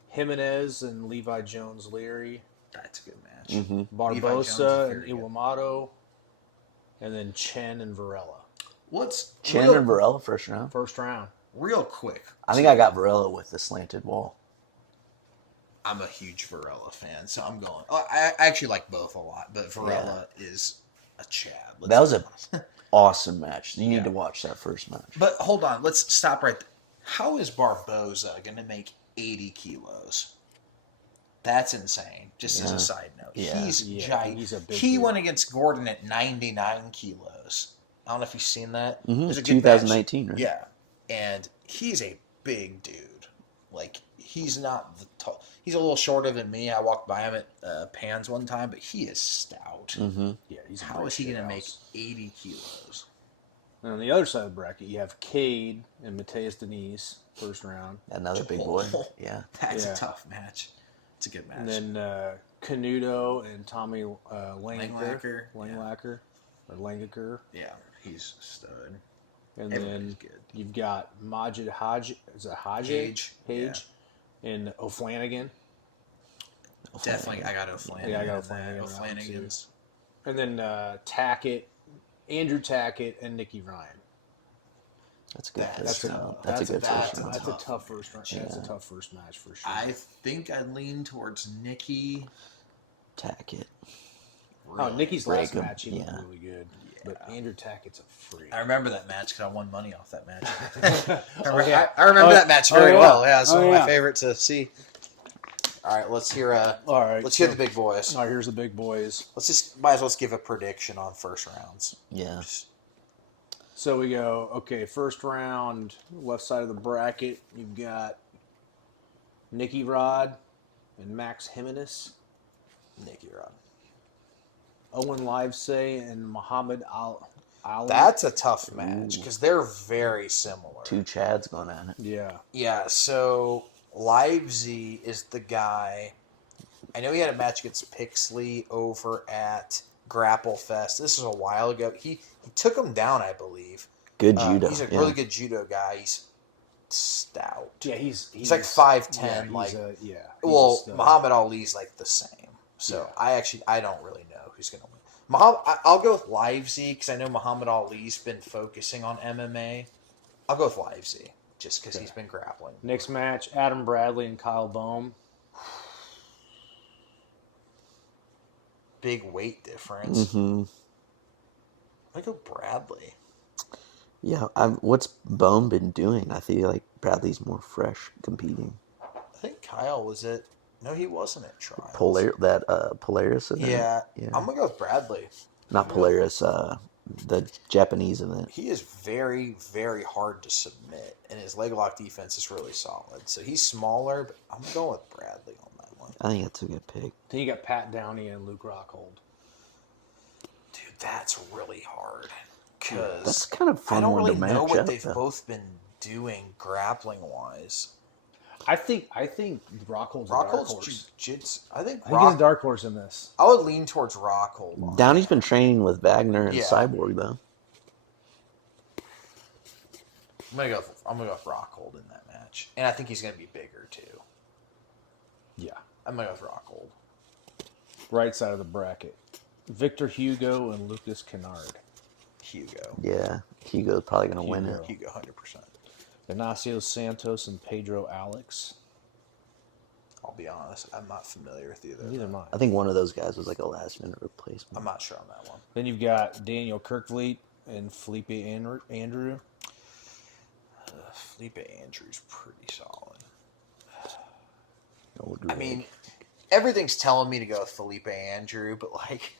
Jimenez and Levi Jones Leary. That's a good match. Barbosa and Iwamato. And then Chen and Varela. What's Chen and Varela first round? First round. Real quick. I think I got Varela with the slanted wall. I'm a huge Varela fan, so I'm going. I actually like both a lot, but Varela is a Chad. That was an awesome match. You need to watch that first match. But hold on, let's stop right there. How is Barboza going to make 80 kilos? That's insane. Just as a side note, he's giant. He's a big dude. Went against Gordon at 99 kilos. I don't know if you've seen that. It was a 2019, right? Yeah, and he's a big dude. Like, he's not the tall. He's a little shorter than me. I walked by him at Pans one time, but he is stout. Yeah, How is he going to make 80 kilos? And on the other side of the bracket, you have Cade and Mateus Denise, first round. Another big boy. Yeah. That's a tough match. It's a good match. And then Canuto and Tommy Langlaker. Or Langaker. Yeah, he's a stud. And then you've got Majid Haj. Is it Hage? Hage. And O'Flanagan. Definitely, I got O'Flanagan. Yeah, I got O'Flanagan. O'Flanagan's. And then Tackett, Andrew Tackett, and Nicky Ryan. That's good. That's a good first round. That's a tough first round. Yeah, that's a tough first match for sure. I think I lean towards Nicky. Tackett. Nicky's last match, he looked really good. Yeah. But Andrew Tackett's a freak. I remember that match because I won money off that match. I remember that match very well. Yeah, it's one of my favorites to see. All right, let's hear. Let's hear the big boys. All right, here's the big boys. Might as well give a prediction on first rounds. Yeah. So we go. Okay, first round, left side of the bracket. You've got Nicky Rod and Max Jimenez. Nicky Rod. Owen Livesay and Muhammad Ali. That's a tough match because they're very similar. Two Chads going at it. Yeah. Yeah, so Livesay is the guy. I know he had a match against Pixley over at Grapple Fest. This was a while ago. He took him down, I believe. Good judo. He's a really good judo guy. He's stout. Yeah, he's like 5'10". Yeah, Muhammad Ali's like the same. So I don't really know who's going to win. I'll go with Livesay because I know Muhammad Ali's been focusing on MMA. I'll go with Livesay just because he's been grappling. Next match, Adam Bradley and Kyle Boehm. Big weight difference. I go Bradley. Yeah, what's Boehm been doing? I feel like Bradley's more fresh competing. I think Kyle was it. No, he wasn't at trials. Polaris event? Yeah, I'm going to go with Bradley. Not Polaris, the Japanese event. He is very, very hard to submit, and his leg lock defense is really solid. So he's smaller, but I'm going with Bradley on that one. I think that's a good pick. Then you got Pat Downey and Luke Rockhold. Dude, that's really hard. Because that's kind of fun. I don't really know what they've both been doing grappling-wise. I think Rockhold's a dark horse. I think he's a dark horse in this. I would lean towards Rockhold. Downey's been training with Wagner and Cyborg though. I'm gonna go with Rockhold in that match, and I think he's gonna be bigger too. Yeah, I'm gonna go with Rockhold. Right side of the bracket: Victor Hugo and Lucas Kennard. Hugo. Yeah, Hugo's probably gonna win it. Hugo, 100%. Ignacio Santos and Pedro Alex. I'll be honest, I'm not familiar with either. Neither am I. I think one of those guys was like a last-minute replacement. I'm not sure on that one. Then you've got Daniel Kirkvliet and Felipe Andrew. Felipe Andrew's pretty solid. Old I mean, everything's telling me to go with Felipe Andrew, but like,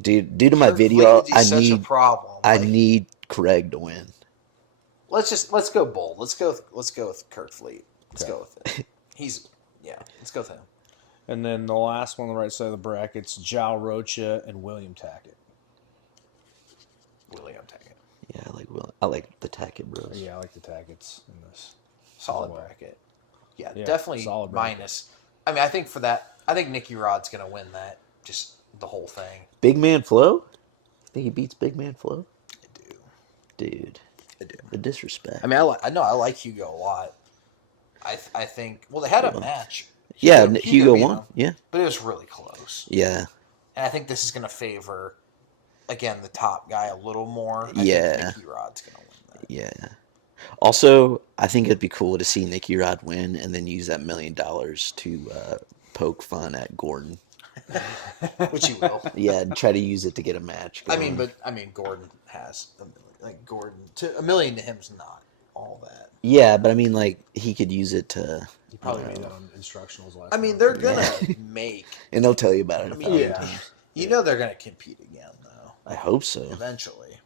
Due to my Kirk video, Fleeting's such a problem. I need Craig to win. Let's go bold. Let's go with Kirk Fleet. Let's go with it. Let's go with him. And then the last one on the right side of the bracket's Jao Rocha and William Tackett. William Tackett. Yeah, I like the Tackett bros. Yeah, I like the Tacketts in this. Solid bracket. Yeah, definitely solid minus. I mean, I think for that, I think Nicky Rod's going to win that. Just the whole thing. Big Man Flo? Think he beats Big Man Flo? I do. Dude. I do. The disrespect. I mean, I like Hugo a lot. I think, well, they had a match. Hugo won. Yeah. But it was really close. Yeah. And I think this is going to favor, again, the top guy a little more. I think Nicky Rod's going to win that. Yeah. Also, I think it'd be cool to see Nicky Rod win and then use that $1 million to poke fun at Gordon. Which he will. Yeah, and try to use it to get a match going. I mean, Gordon has $1 million. Like Gordon, $1 million to him's not all that. Yeah, but I mean, like he could use it to. He probably made that on instructionals last. I mean, they're gonna make, and they'll tell you about it. I mean, you know they're gonna compete again, though. I hope so. Eventually.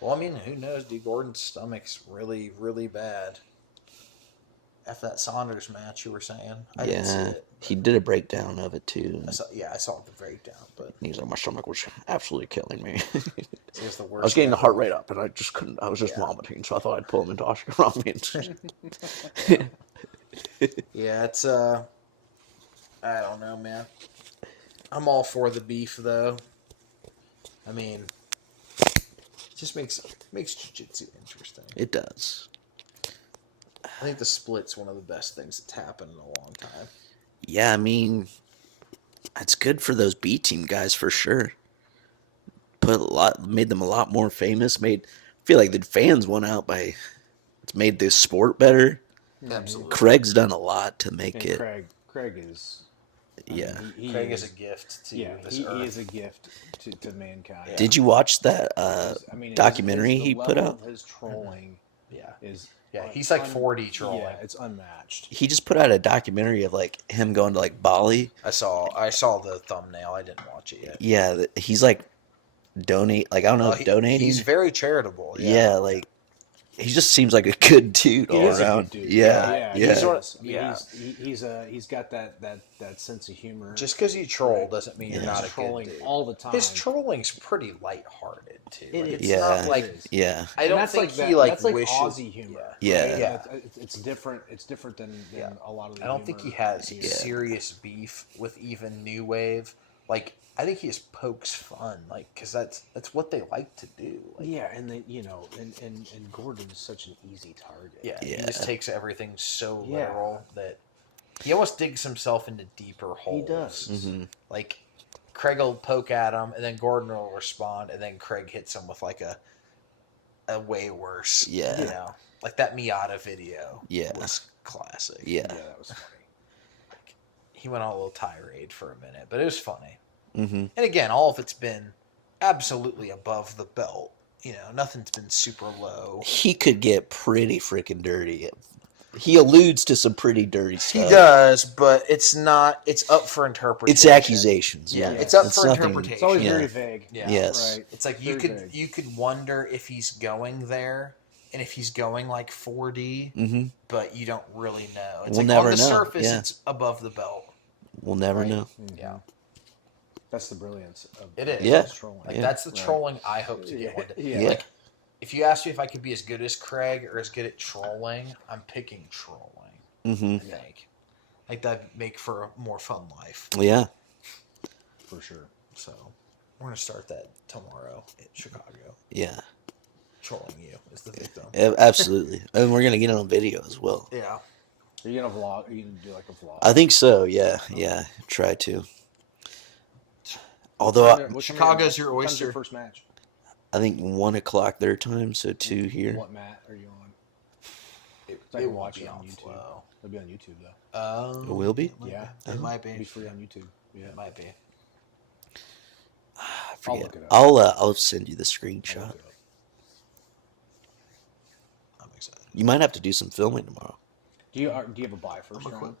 Well, I mean, who knows? Dude, Gordon's stomach's really, really bad. After that Saunders match, you were saying, I didn't see it. He did a breakdown of it too. I saw the breakdown, but he's like, my stomach was absolutely killing me. It was the worst. I was getting the heart rate up, and I just couldn't. I was just vomiting, so I thought I'd pull him into Oscar ramen. Yeah, it's I don't know, man. I'm all for the beef, though. I mean, it just makes jiu-jitsu interesting. It does. I think the split's one of the best things that's happened in a long time. Yeah, I mean, it's good for those B team guys for sure. Made them a lot more famous. I feel like the fans won out by. It's made this sport better. Absolutely. Craig's done a lot to make it. Craig is. Craig is a gift to this earth. He is a gift to mankind. Yeah. Did you watch that documentary he put out? His trolling, is. Yeah, he's like 4D trolling. Yeah, it's unmatched. He just put out a documentary of like him going to like Bali. I saw the thumbnail. I didn't watch it yet. Yeah, he's like donating. He's very charitable. Yeah, like he just seems like a good dude all around. Yeah. He's got that sense of humor. Just because you troll doesn't mean you're not a trolling good dude. all the time. His trolling's pretty lighthearted too. It's not like I don't think he wishes. Aussie humor. Yeah. It's different. It's different than a lot of. I don't think he has serious beef with even New Wave. Like I think he just pokes fun, like because that's what they like to do. Like, and then and Gordon's such an easy target. Yeah, he just takes everything so literal that he almost digs himself into deeper holes. He does. Mm-hmm. Like Craig will poke at him, and then Gordon will respond, and then Craig hits him with like a way worse. Yeah, you know, like that Miata video. Yeah, was classic. Yeah, that was funny. Like, he went on a little tirade for a minute, but it was funny. Mm-hmm. And again, all of it's been absolutely above the belt. You know, nothing's been super low. He could get pretty freaking dirty. He alludes to some pretty dirty stuff. He does, but it's not. It's up for interpretation. It's accusations. Yeah, it's up for interpretation. It's always very vague. Yeah. Yes. Right. It's like you could wonder if he's going there, and if he's going like 4D, but you don't really know. It's we'll like never on the know. surface, it's above the belt. We'll never know. Yeah. That's the brilliance of it. Is. Yeah. Trolling. Like that's the trolling I hope to get one day. Yeah. Like, if you ask me if I could be as good as Craig or as good at trolling, I'm picking trolling. Mm-hmm. I think. Like that'd make for a more fun life. Yeah. For sure. So we're gonna start that tomorrow in Chicago. Yeah. Trolling you is the victim. Absolutely. And we're gonna get it on video as well. Yeah. Are you gonna vlog? Are you gonna do like a vlog? I think so. Yeah. Yeah. Try to. Although Chicago's your oyster. Your first match. I think 1:00 their time, so 2 here. What mat are you on? It won't be on YouTube. Flow. It'll be on YouTube though. It will be. Yeah, it might be. It'll be free on YouTube. Yeah, it might be. I forget. I'll look it up. I'll send you the screenshot. I'm excited. You might have to do some filming tomorrow. Do you have a buy first round?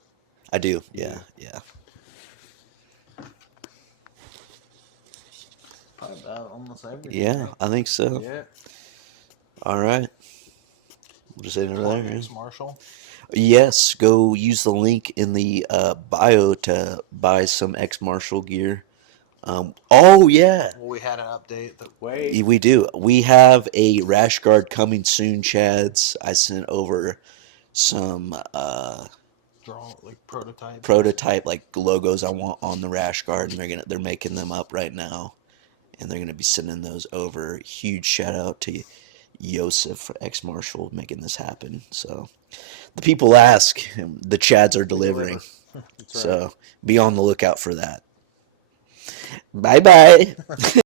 I do. Yeah. Yeah. Probably about almost everything. Yeah, right? I think so. Yeah. All right. We'll just end it there. Yeah. Marshall. Yes, go use the link in the bio to buy some X Marshall gear. Oh yeah, Well, we had an update. we do. We have a rash guard coming soon, Chads. I sent over some prototype like logos I want on the rash guard, and they're making them up right now, and they're gonna be sending those over. Huge shout out to Yosef X Marshall making this happen. So the people ask, the Chads are delivering. So be on the lookout for that. Bye bye.